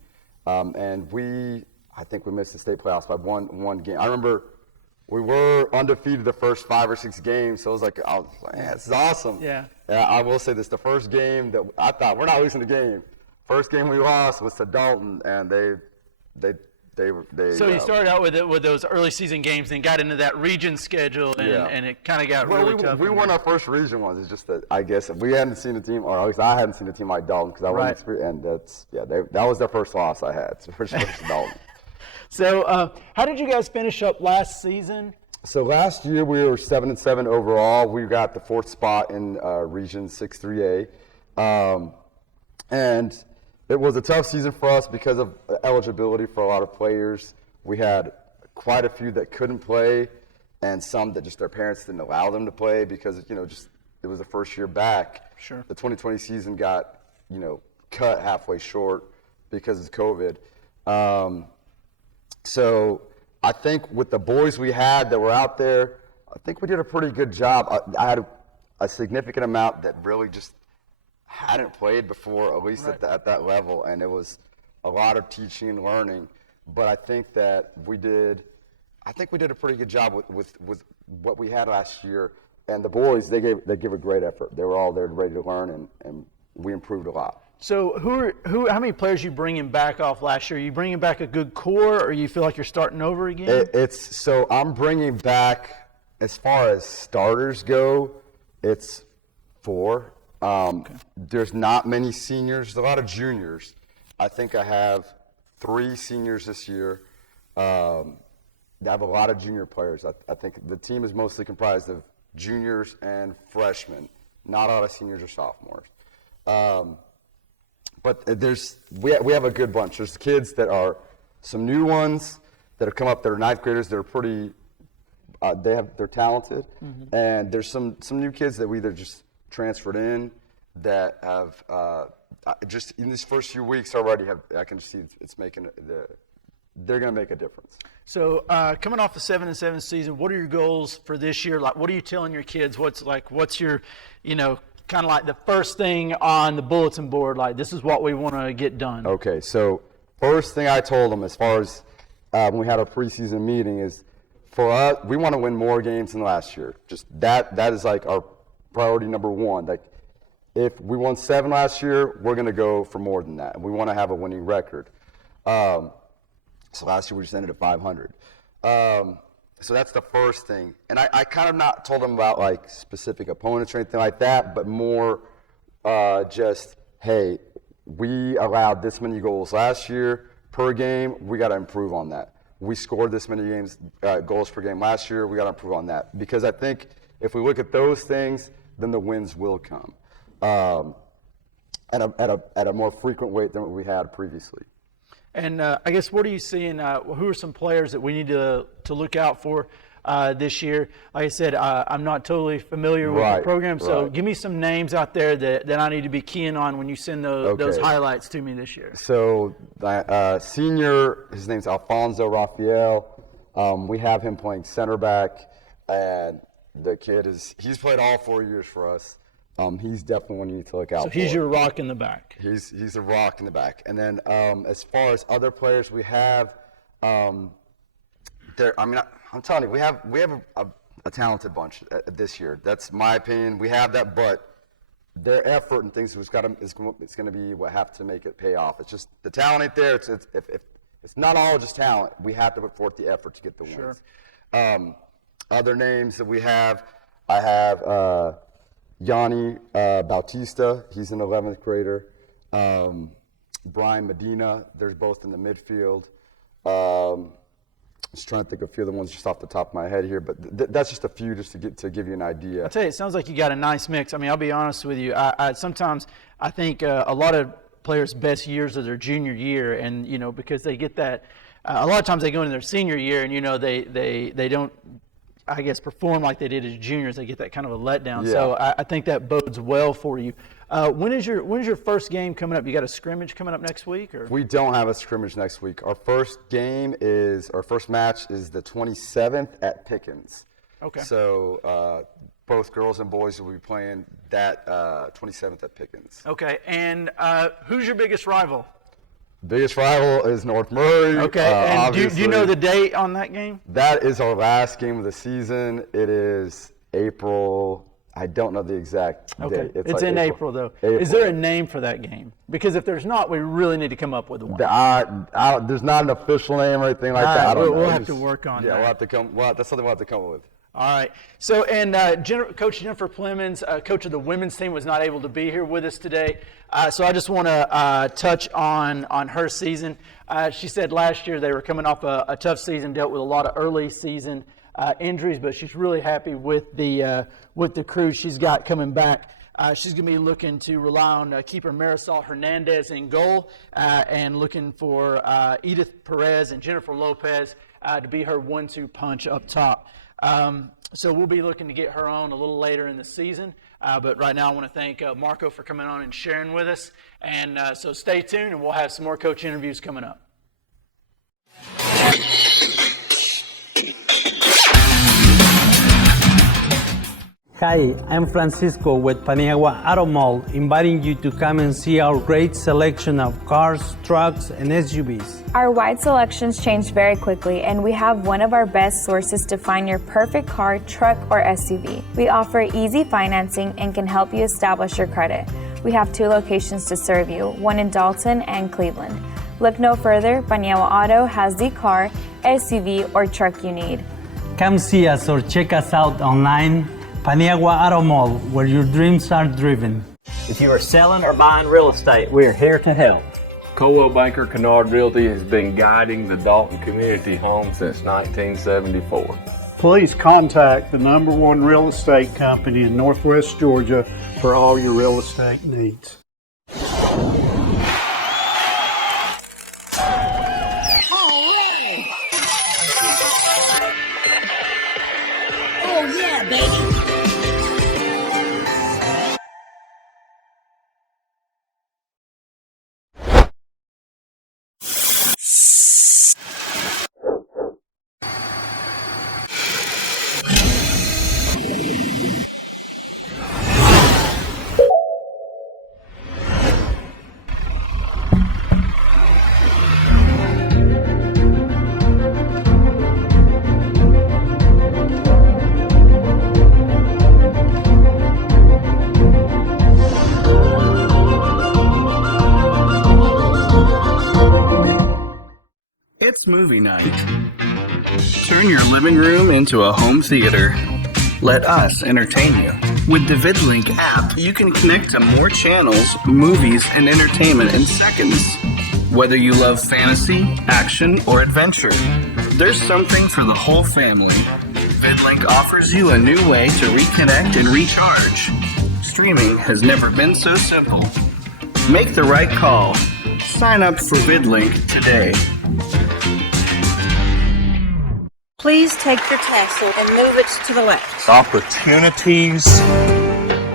And I think we missed the state playoffs by one game. I remember we were undefeated the first 5 or 6 games, so it was like, man, this is awesome. Yeah. I will say this, the first game that I thought, we're not losing the game. First game we lost was to Dalton, and they So you started out with those early season games, and got into that region schedule, and it kind of got really tough. We won our first region ones. It's just that I guess we hadn't seen a team, or at least I hadn't seen a team like Dalton because I wasn't experienced. And that was their first loss I had. So first Dalton. So how did you guys finish up last season? So last year we were 7-7 overall. We got the 4th spot in Region 6-3A, and it was a tough season for us because of eligibility for a lot of players. We had quite a few that couldn't play, and some that just their parents didn't allow them to play because it was the first year back. Sure. The 2020 season got cut halfway short because of COVID. So I think with the boys we had that were out there, I think we did a pretty good job. I had a significant amount that really just hadn't played before, at least at that level, and it was a lot of teaching and learning. But I think that we did a pretty good job with what we had last year. And the boys, they gave a great effort. They were all there ready to learn, and we improved a lot. So how many players you bringing back off last year? Are you bringing back a good core, or you feel like you're starting over again? So I'm bringing back, as far as starters go, it's 4. There's not many seniors. There's a lot of juniors. I think I have 3 seniors this year. I have a lot of junior players. I think the team is mostly comprised of juniors and freshmen, not a lot of seniors or sophomores. But we have a good bunch. There's kids that are some new ones that have come up that are 9th graders that are pretty. They're talented, and there's some new kids that we either just transferred in that have just in these first few weeks already I can see it's making they're going to make a difference. So coming off the 7-7 season, what are your goals for this year? Like, what are you telling your kids? What's your, kind of like the first thing on the bulletin board? Like, this is what we want to get done. Okay, so first thing I told them as far as when we had our preseason meeting is, for us, we want to win more games than last year. Just that is like our priority number 1. Like, if we won 7 last year, we're going to go for more than that. We want to have a winning record. So last year we just ended at 500. So that's the first thing. And I kind of not told them about like specific opponents or anything like that, but more just, hey, we allowed this many goals last year per game. We got to improve on that. We scored this many goals per game last year. We got to improve on that. Because I think if we look at those things, then the wins will come at a more frequent rate than what we had previously. And I guess, what are you seeing? Who are some players that we need to look out for this year. Like I said, I'm not totally familiar with the program, so give me some names out there that I need to be keying on when you send those highlights to me this year. So, senior, his name's Alfonso Rafael. We have him playing center back, and the kid he's played all 4 years for us. He's definitely one you need to look out for. So he's your rock in the back. He's a rock in the back. And then as far as other players we have, I'm telling you, we have a talented bunch this year. That's my opinion. We have that, but their effort and things is going to be what have to make it pay off. It's just the talent ain't there. If it's not all just talent. We have to put forth the effort to get the wins. Sure. Other names that we have, I have Yanni Bautista. He's an 11th grader. Brian Medina. They're both in the midfield. Just trying to think of a few of the ones just off the top of my head here, but that's just a few just to give you an idea. I'll tell you, it sounds like you got a nice mix. I mean, I'll be honest with you. Sometimes I think a lot of players' best years are their junior year, and because they get that. A lot of times they go into their senior year, and they don't, I guess, perform like they did as juniors. They get that kind of a letdown. Yeah. So I think that bodes well for you. When is your first game coming up? You got a scrimmage coming up next week, or? We don't have a scrimmage next week. Our first match is the 27th at Pickens. Okay. So both girls and boys will be playing that 27th at Pickens. Okay. And who's your biggest rival? Biggest rival is North Murray. Okay. And do you know the date on that game? That is our last game of the season. It is April. I don't know the exact date. Okay. It's in April, though. Is there a name for that game? Because if there's not, we really need to come up with one. There's not an official name or anything like that. We'll have to work on that. Yeah, that's something we'll have to come up with. All right. So, and Coach Jennifer Clemens, coach of the women's team, was not able to be here with us today. So I just want to touch on her season. She said last year they were coming off a tough season, dealt with a lot of early season injuries, but she's really happy with the crew she's got coming back. She's going to be looking to rely on keeper Marisol Hernandez in goal and looking for Edith Perez and Jennifer Lopez to be her 1-2 punch up top. So we'll be looking to get her on a little later in the season. But right now I want to thank Marco for coming on and sharing with us. And so stay tuned, and we'll have some more coach interviews coming up. Hi, I'm Francisco with Paniagua Auto Mall, inviting you to come and see our great selection of cars, trucks, and SUVs. Our wide selections change very quickly, and we have one of our best sources to find your perfect car, truck, or SUV. We offer easy financing and can help you establish your credit. We have 2 locations to serve you, one in Dalton and Cleveland. Look no further, Paniagua Auto has the car, SUV, or truck you need. Come see us or check us out online. Paniagua Auto Mall, where your dreams are driven. If you are selling or buying real estate, we are here to help. Coldwell Banker Kennard Realty has been guiding the Dalton community home since 1974. Please contact the #1 real estate company in Northwest Georgia for all your real estate needs. Oh yeah, baby. It's movie night. Turn your living room into a home theater. Let us entertain you. With the VidLink app, you can connect to more channels, movies, and entertainment in seconds. Whether you love fantasy, action, or adventure, there's something for the whole family. VidLink offers you a new way to reconnect and recharge. Streaming has never been so simple. Make the right call. Sign up for VidLink today. Please take your tassel and move it to the left. Opportunities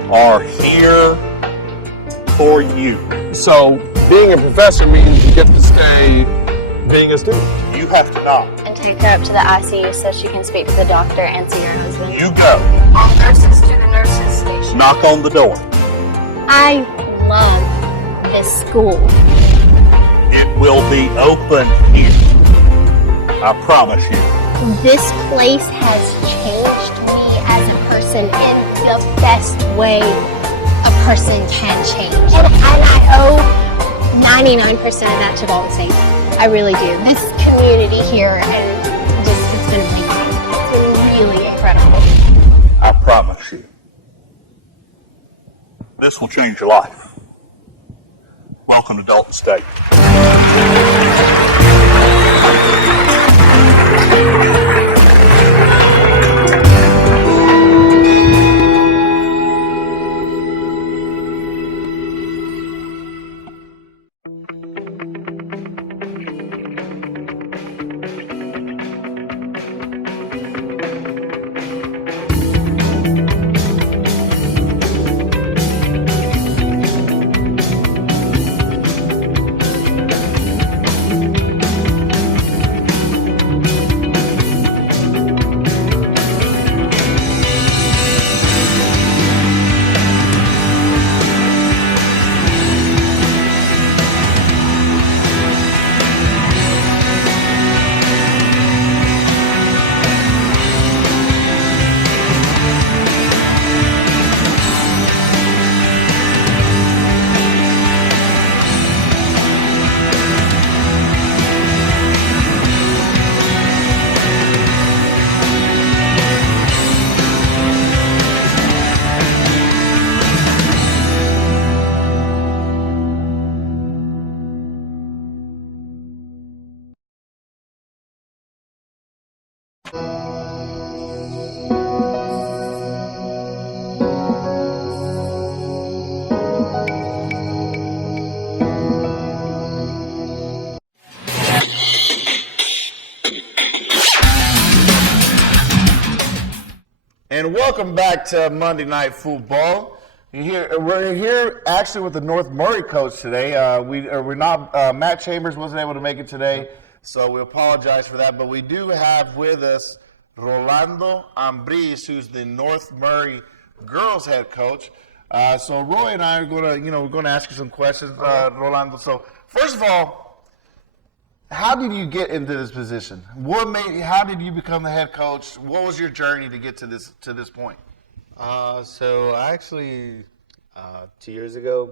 are here for you. So being a professor means you get to stay being a student. You have to knock. And take her up to the ICU so she can speak to the doctor and see her husband. You go. All nurses to the nurses station. Knock on the door. I love this school. It will be open here. I promise you. This place has changed me as a person in the best way a person can change. And I owe 99% of that to Dalton State. I really do. This community here, and just, it's been amazing. It's been really incredible. I promise you. This will change your life. Welcome to Dalton State. And welcome back to Monday Night Football. We're here actually with the North Murray coach today. Matt Chambers wasn't able to make it today, so we apologize for that. But we do have with us Rolando Ambriz, who's the North Murray girls head coach. So Roy and I are going to ask you some questions, Rolando. So first of all, how did you get into this position? How did you become the head coach? What was your journey to get to this point? So I actually 2 years ago,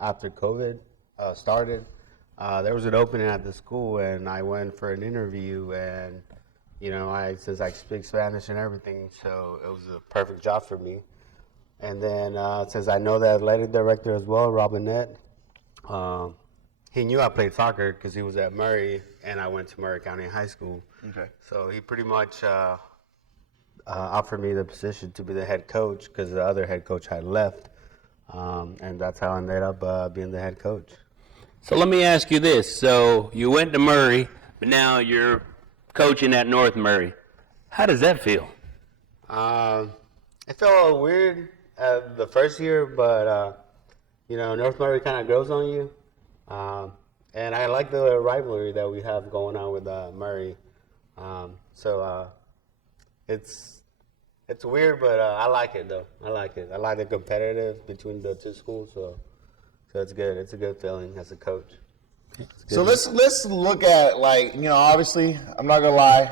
after COVID started, there was an opening at the school, and I went for an interview. And since I speak Spanish and everything, so it was a perfect job for me. And then since I know the athletic director as well, Robinette. He knew I played soccer because he was at Murray, and I went to Murray County High School. Okay. So he pretty much offered me the position to be the head coach because the other head coach had left, and that's how I ended up being the head coach. So let me ask you this. So you went to Murray, but now you're coaching at North Murray. How does that feel? It felt a little weird the first year, but North Murray kind of grows on you. And I like the rivalry that we have going on with Murray. It's weird, but I like it though. I like it. I like the competitive between the two schools. So it's good. It's a good feeling as a coach. So let's look at obviously I'm not gonna lie.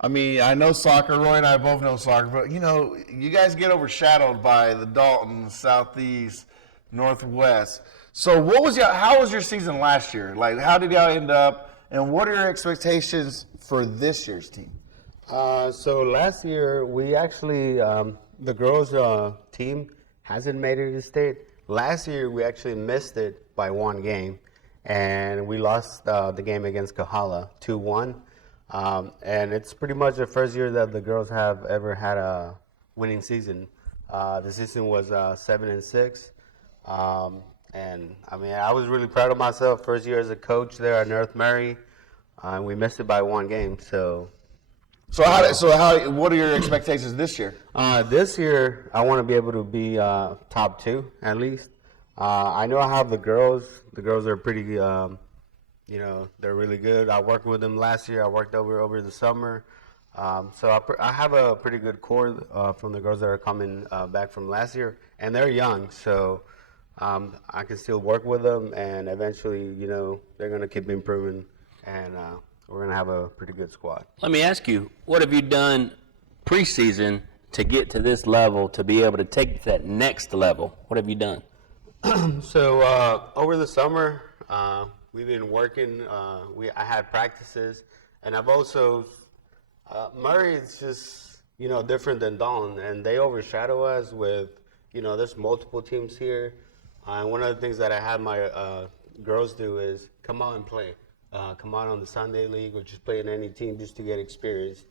I mean, I know soccer. Roy and I both know soccer, but you guys get overshadowed by the Dalton, Southeast, Northwest. So how was your season last year? How did y'all end up, and what are your expectations for this year's team? So last year, we actually, the girls' team hasn't made it to state. Last year, we actually missed it by one game, and we lost the game against Cahoola 2-1. And it's pretty much the first year that the girls have ever had a winning season. The season was 7-6. And I mean, I was really proud of myself. First year as a coach there at North Murray, and we missed it by one game. So What are your expectations this year? This year, I want to be able to be top 2 at least. I know I have the girls. The girls are pretty, they're really good. I worked with them last year. I worked over the summer. So I have a pretty good core from the girls that are coming back from last year, and they're young, so I can still work with them, and eventually, they're going to keep improving, and we're going to have a pretty good squad. Let me ask you, what have you done preseason to get to this level, to be able to take to that next level? What have you done? So over the summer, we've been working. I had practices, and I've also Murray is just different than Dalton, and they overshadow us with there's multiple teams here, and one of the things that I had my girls do is come out and play, come out on the Sunday league or just play in any team just to get experience,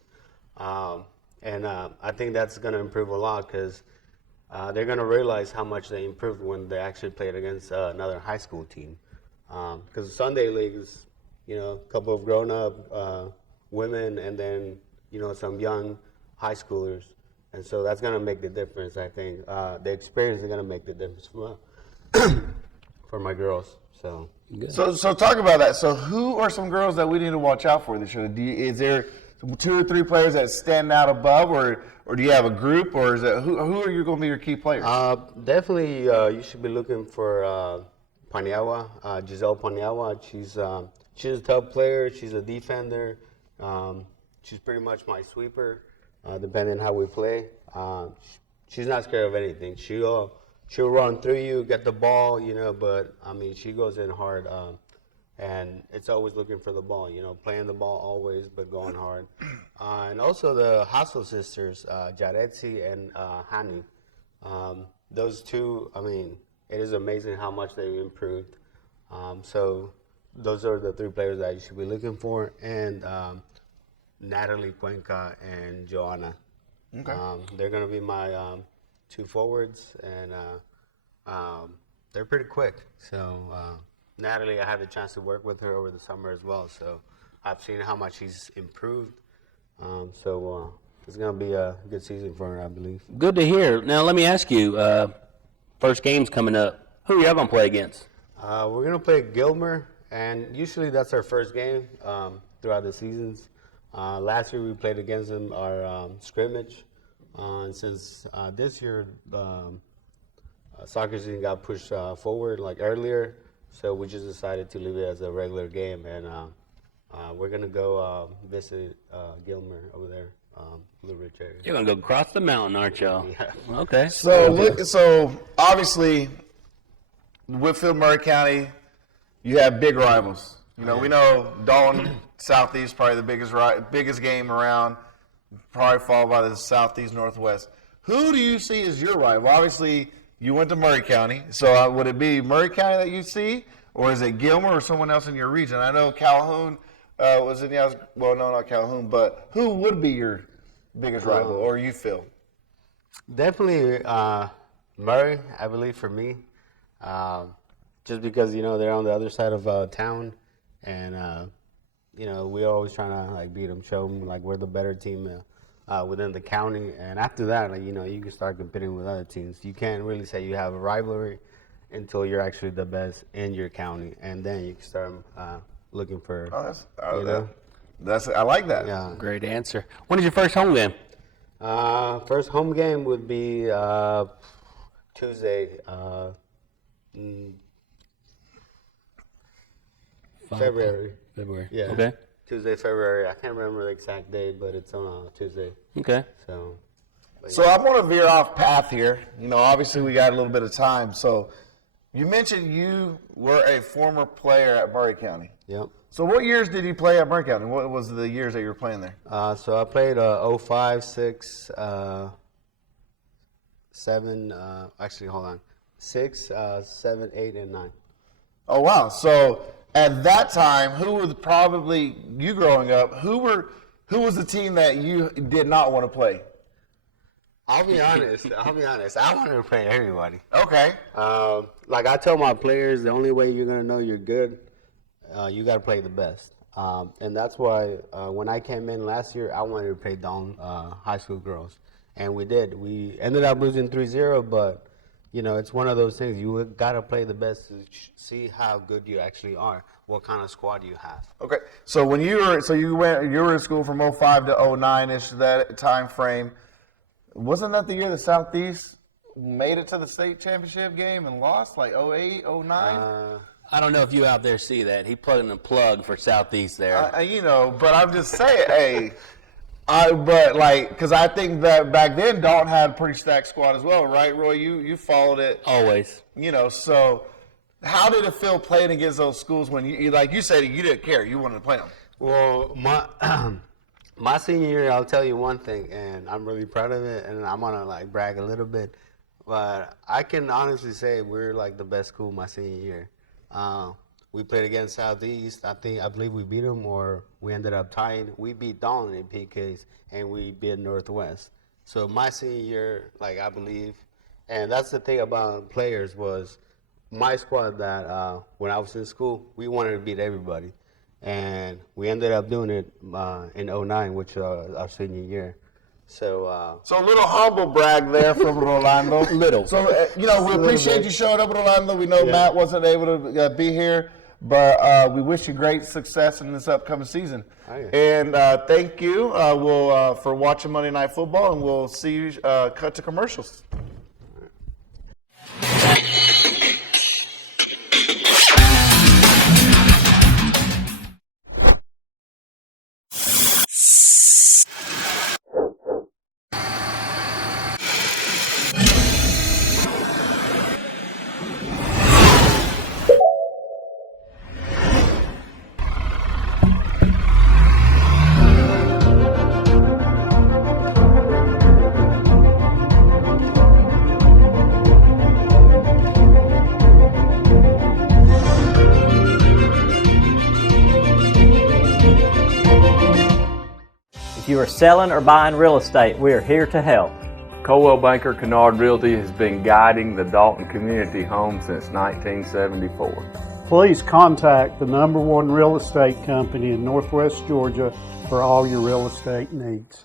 and I think that's going to improve a lot because they're going to realize how much they improved when they actually played against another high school team, because the Sunday league is a couple of grown up women and then some young high schoolers, and so that's going to make the difference. I think the experience is going to make the difference for my girls. So talk about that. So who are some girls that we need to watch out for this year? Is there 2 or 3 players that stand out above, or do you have a group, or is it who are you going to be your key players? Definitely, you should be looking for Paniagua, Giselle Paniagua. She's a tough player. She's a defender. She's pretty much my sweeper, depending on how we play. She's not scared of anything. She'll run through you, get the ball, but she goes in hard, and it's always looking for the ball, playing the ball always, but going hard. And also the Hassel sisters, Jaretsi and Hani. Those two, it is amazing how much they've improved. So those are the 3 players that you should be looking for, and Natalie Cuenca and Joanna. Okay. They're going to be my 2 forwards, and they're pretty quick. So Natalie, I had the chance to work with her over the summer as well, so I've seen how much she's improved. So it's going to be a good season for her, I believe. Good to hear. Now, let me ask you, first game's coming up. Who are you going to play against? We're going to play Gilmer, and usually that's our first game throughout the seasons. Last year we played against them our scrimmage, and since this year soccer season got pushed forward like earlier, so we just decided to leave it as a regular game, and we're gonna go visit Gilmer over there, Blue Ridge area. You're gonna go across the mountain, aren't y'all? Yeah. Okay. So obviously, Whitfield, Murray County, you have big rivals. We know Dalton Southeast probably the biggest game around, probably followed by the Southeast Northwest. Who do you see as your rival? Obviously, you went to Murray County, so would it be Murray County that you see, or is it Gilmer or someone else in your region? I know Calhoun was in the well, no, not Calhoun, but who would be your biggest rival, or you feel? Definitely Murray, I believe, for me, just because they're on the other side of town, and we're always trying to beat them, show them we're the better team within the county, and after that, you can start competing with other teams. You can't really say you have a rivalry until you're actually the best in your county, and then you can start looking for. I like that. Yeah. Great answer. When is your first home game? First home game would be Tuesday. February. Yeah. Okay. Tuesday, February. I can't remember the exact date, but it's on Tuesday. Okay. So I want to veer off path here. Obviously we got a little bit of time. So you mentioned you were a former player at Murray County. Yep. So what years did you play at Murray County? What was the years that you were playing there? So I played 05, 6, 7, actually, hold on. 6, 7, 8, and 9. Oh, wow. So at that time, who was probably, you growing up, who was the team that you did not want to play? I'll be honest. I wanted to play everybody. Okay. I tell my players, the only way you're going to know you're good, you got to play the best. And that's why when I came in last year, I wanted to play Dalton High School girls. And we did. We ended up losing 3-0, but it's one of those things. You got to play the best to see how good you actually are, what kind of squad you have. Okay, so when you were in school from 05 to 09-ish, that time frame. Wasn't that the year the Southeast made it to the state championship game and lost, like 08, 09? I don't know if you out there see that. He plugged in a plug for Southeast there. But I'm just saying, because I think that back then Dalton had a pretty stacked squad as well, right, Roy? You followed it. Always. So how did it feel playing against those schools when you like you said you didn't care, you wanted to play them? Well, my senior year, I'll tell you one thing, and I'm really proud of it, and I'm gonna brag a little bit, but I can honestly say we're the best school my senior year. We played against Southeast. I believe we beat them, or we ended up tying. We beat Dalton in PKs, and we beat Northwest. So my senior year, I believe, and that's the thing about players was my squad that when I was in school, we wanted to beat everybody. And we ended up doing it in 09, which our senior year. So a little humble brag there from Rolando. Little. So, we appreciate you showing up, Rolando. We know Matt wasn't able to be here, but we wish you great success in this upcoming season. And thank you for watching Monday Night Football, and we'll see you cut to commercials. If you are selling or buying real estate, we are here to help. Coldwell Banker Kennard Realty has been guiding the Dalton community home since 1974. Please contact the #1 real estate company in Northwest Georgia for all your real estate needs.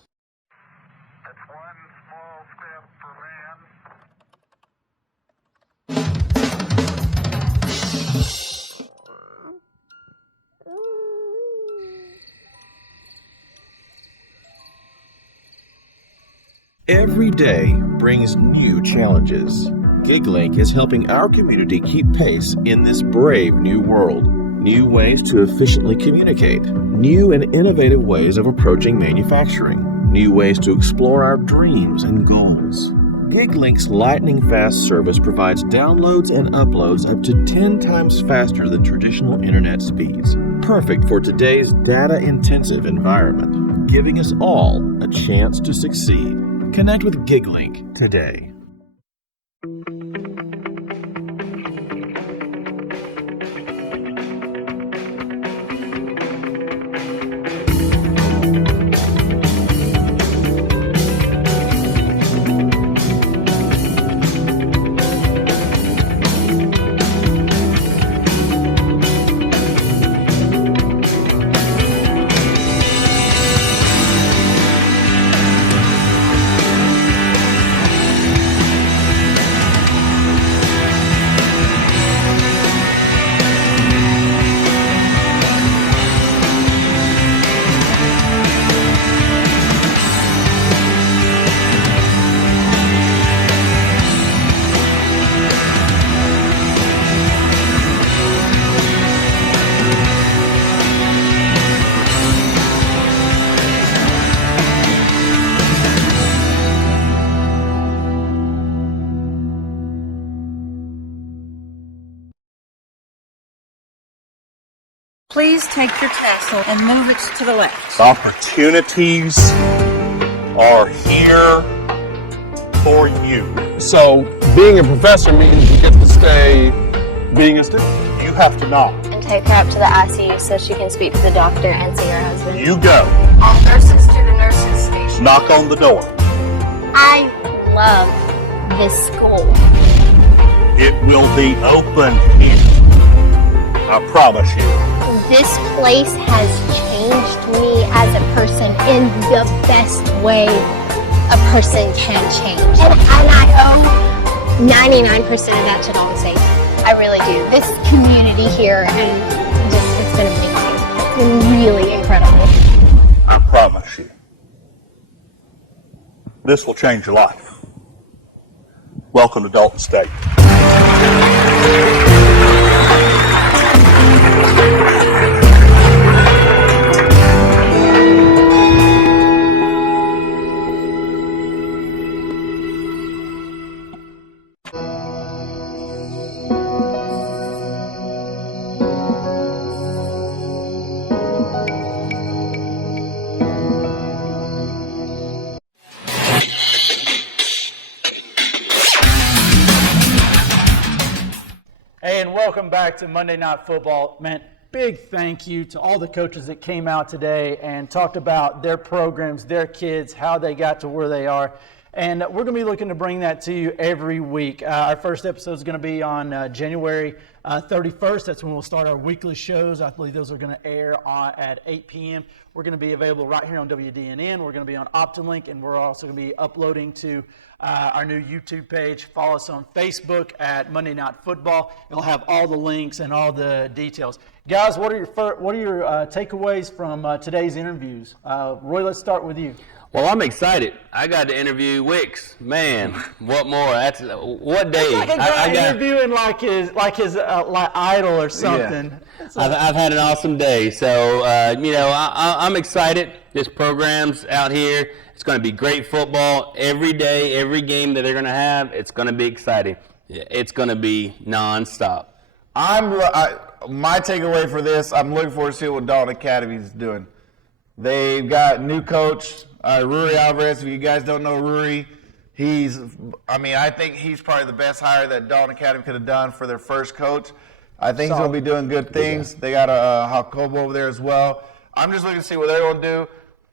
Every day brings new challenges. GigLink is helping our community keep pace in this brave new world. New ways to efficiently communicate, new and innovative ways of approaching manufacturing, new ways to explore our dreams and goals. GigLink's lightning-fast service provides downloads and uploads up to 10 times faster than traditional internet speeds. Perfect for today's data-intensive environment, giving us all a chance to succeed. Connect with GigLink today. Please take your tassel and move it to the left. Opportunities are here for you. So being a professor means you get to stay being a student. You have to knock. And take her up to the ICU so she can speak to the doctor and see her husband. You go. All nurses to the nurses station. Knock on the door. I love this school. It will be open here. I promise you. This place has changed me as a person in the best way a person can change. And I owe 99% of that to Dalton State. I really do. This community here, and just, it's been amazing. It's been really incredible. I promise you, this will change your life. Welcome to Dalton State. Hey, and welcome back to Monday Night Football. Man, big thank you to all the coaches that came out today and talked about their programs, their kids, how they got to where they are. And we're going to be looking to bring that to you every week. Our first episode is going to be on January 31st. That's when we'll start our weekly shows. I believe those are going to air at 8 p.m. We're going to be available right here on WDNN. We're going to be on Optimlink, and we're also going to be uploading to our new YouTube page. Follow us on Facebook at Monday Night Football. It'll have all the links and all the details. Guys, what are your takeaways from today's interviews? Roy, let's start with you. Well, I'm excited. I got to interview Wicks. Man, what more? That's what day? It's like a guy interviewing like his idol or something. Yeah. I've had an awesome day. So I'm excited. This program's out here. It's going to be great football every day, every game that they're going to have. It's going to be exciting. It's going to be nonstop. My takeaway for this, I'm looking forward to see what Dalton Academy is doing. They've got new coach, Ruri Alvarez. If you guys don't know Ruri, I think he's probably the best hire that Dalton Academy could have done for their first coach. I think he's going to be doing good things. They got a Jacobo over there as well. I'm just looking to see what they're going to do.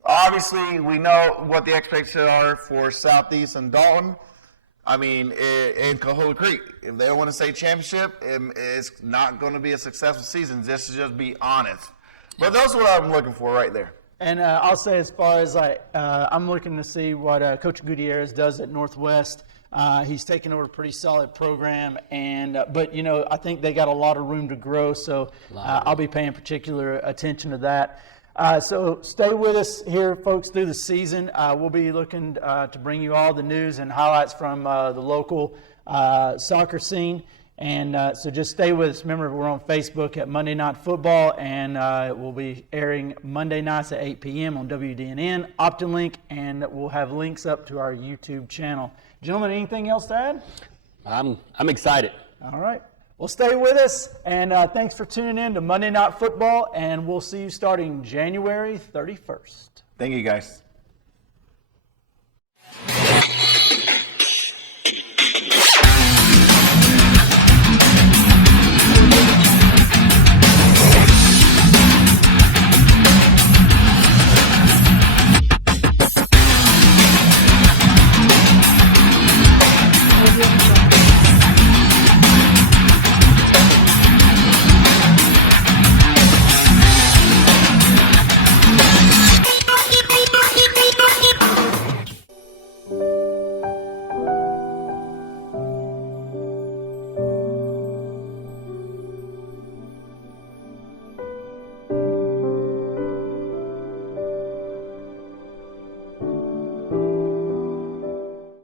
Obviously, we know what the expectations are for Southeast and Dalton. In Cahoola Creek. If they don't want to say championship, it's not going to be a successful season. Just to just be honest. But that's what I'm looking for right there. And I'll say, as far as I'm looking to see what Coach Gutierrez does at Northwest. He's taken over a pretty solid program, but I think they got a lot of room to grow. So I'll be paying particular attention to that. So stay with us here, folks, through the season. We'll be looking to bring you all the news and highlights from the local soccer scene. And so just stay with us. Remember, we're on Facebook at Monday Night Football, and we'll be airing Monday nights at 8 p.m. on WDNN, Optimlink, and we'll have links up to our YouTube channel. Gentlemen, anything else to add? I'm excited. All right. Well, stay with us, and thanks for tuning in to Monday Night Football, and we'll see you starting January 31st. Thank you, guys.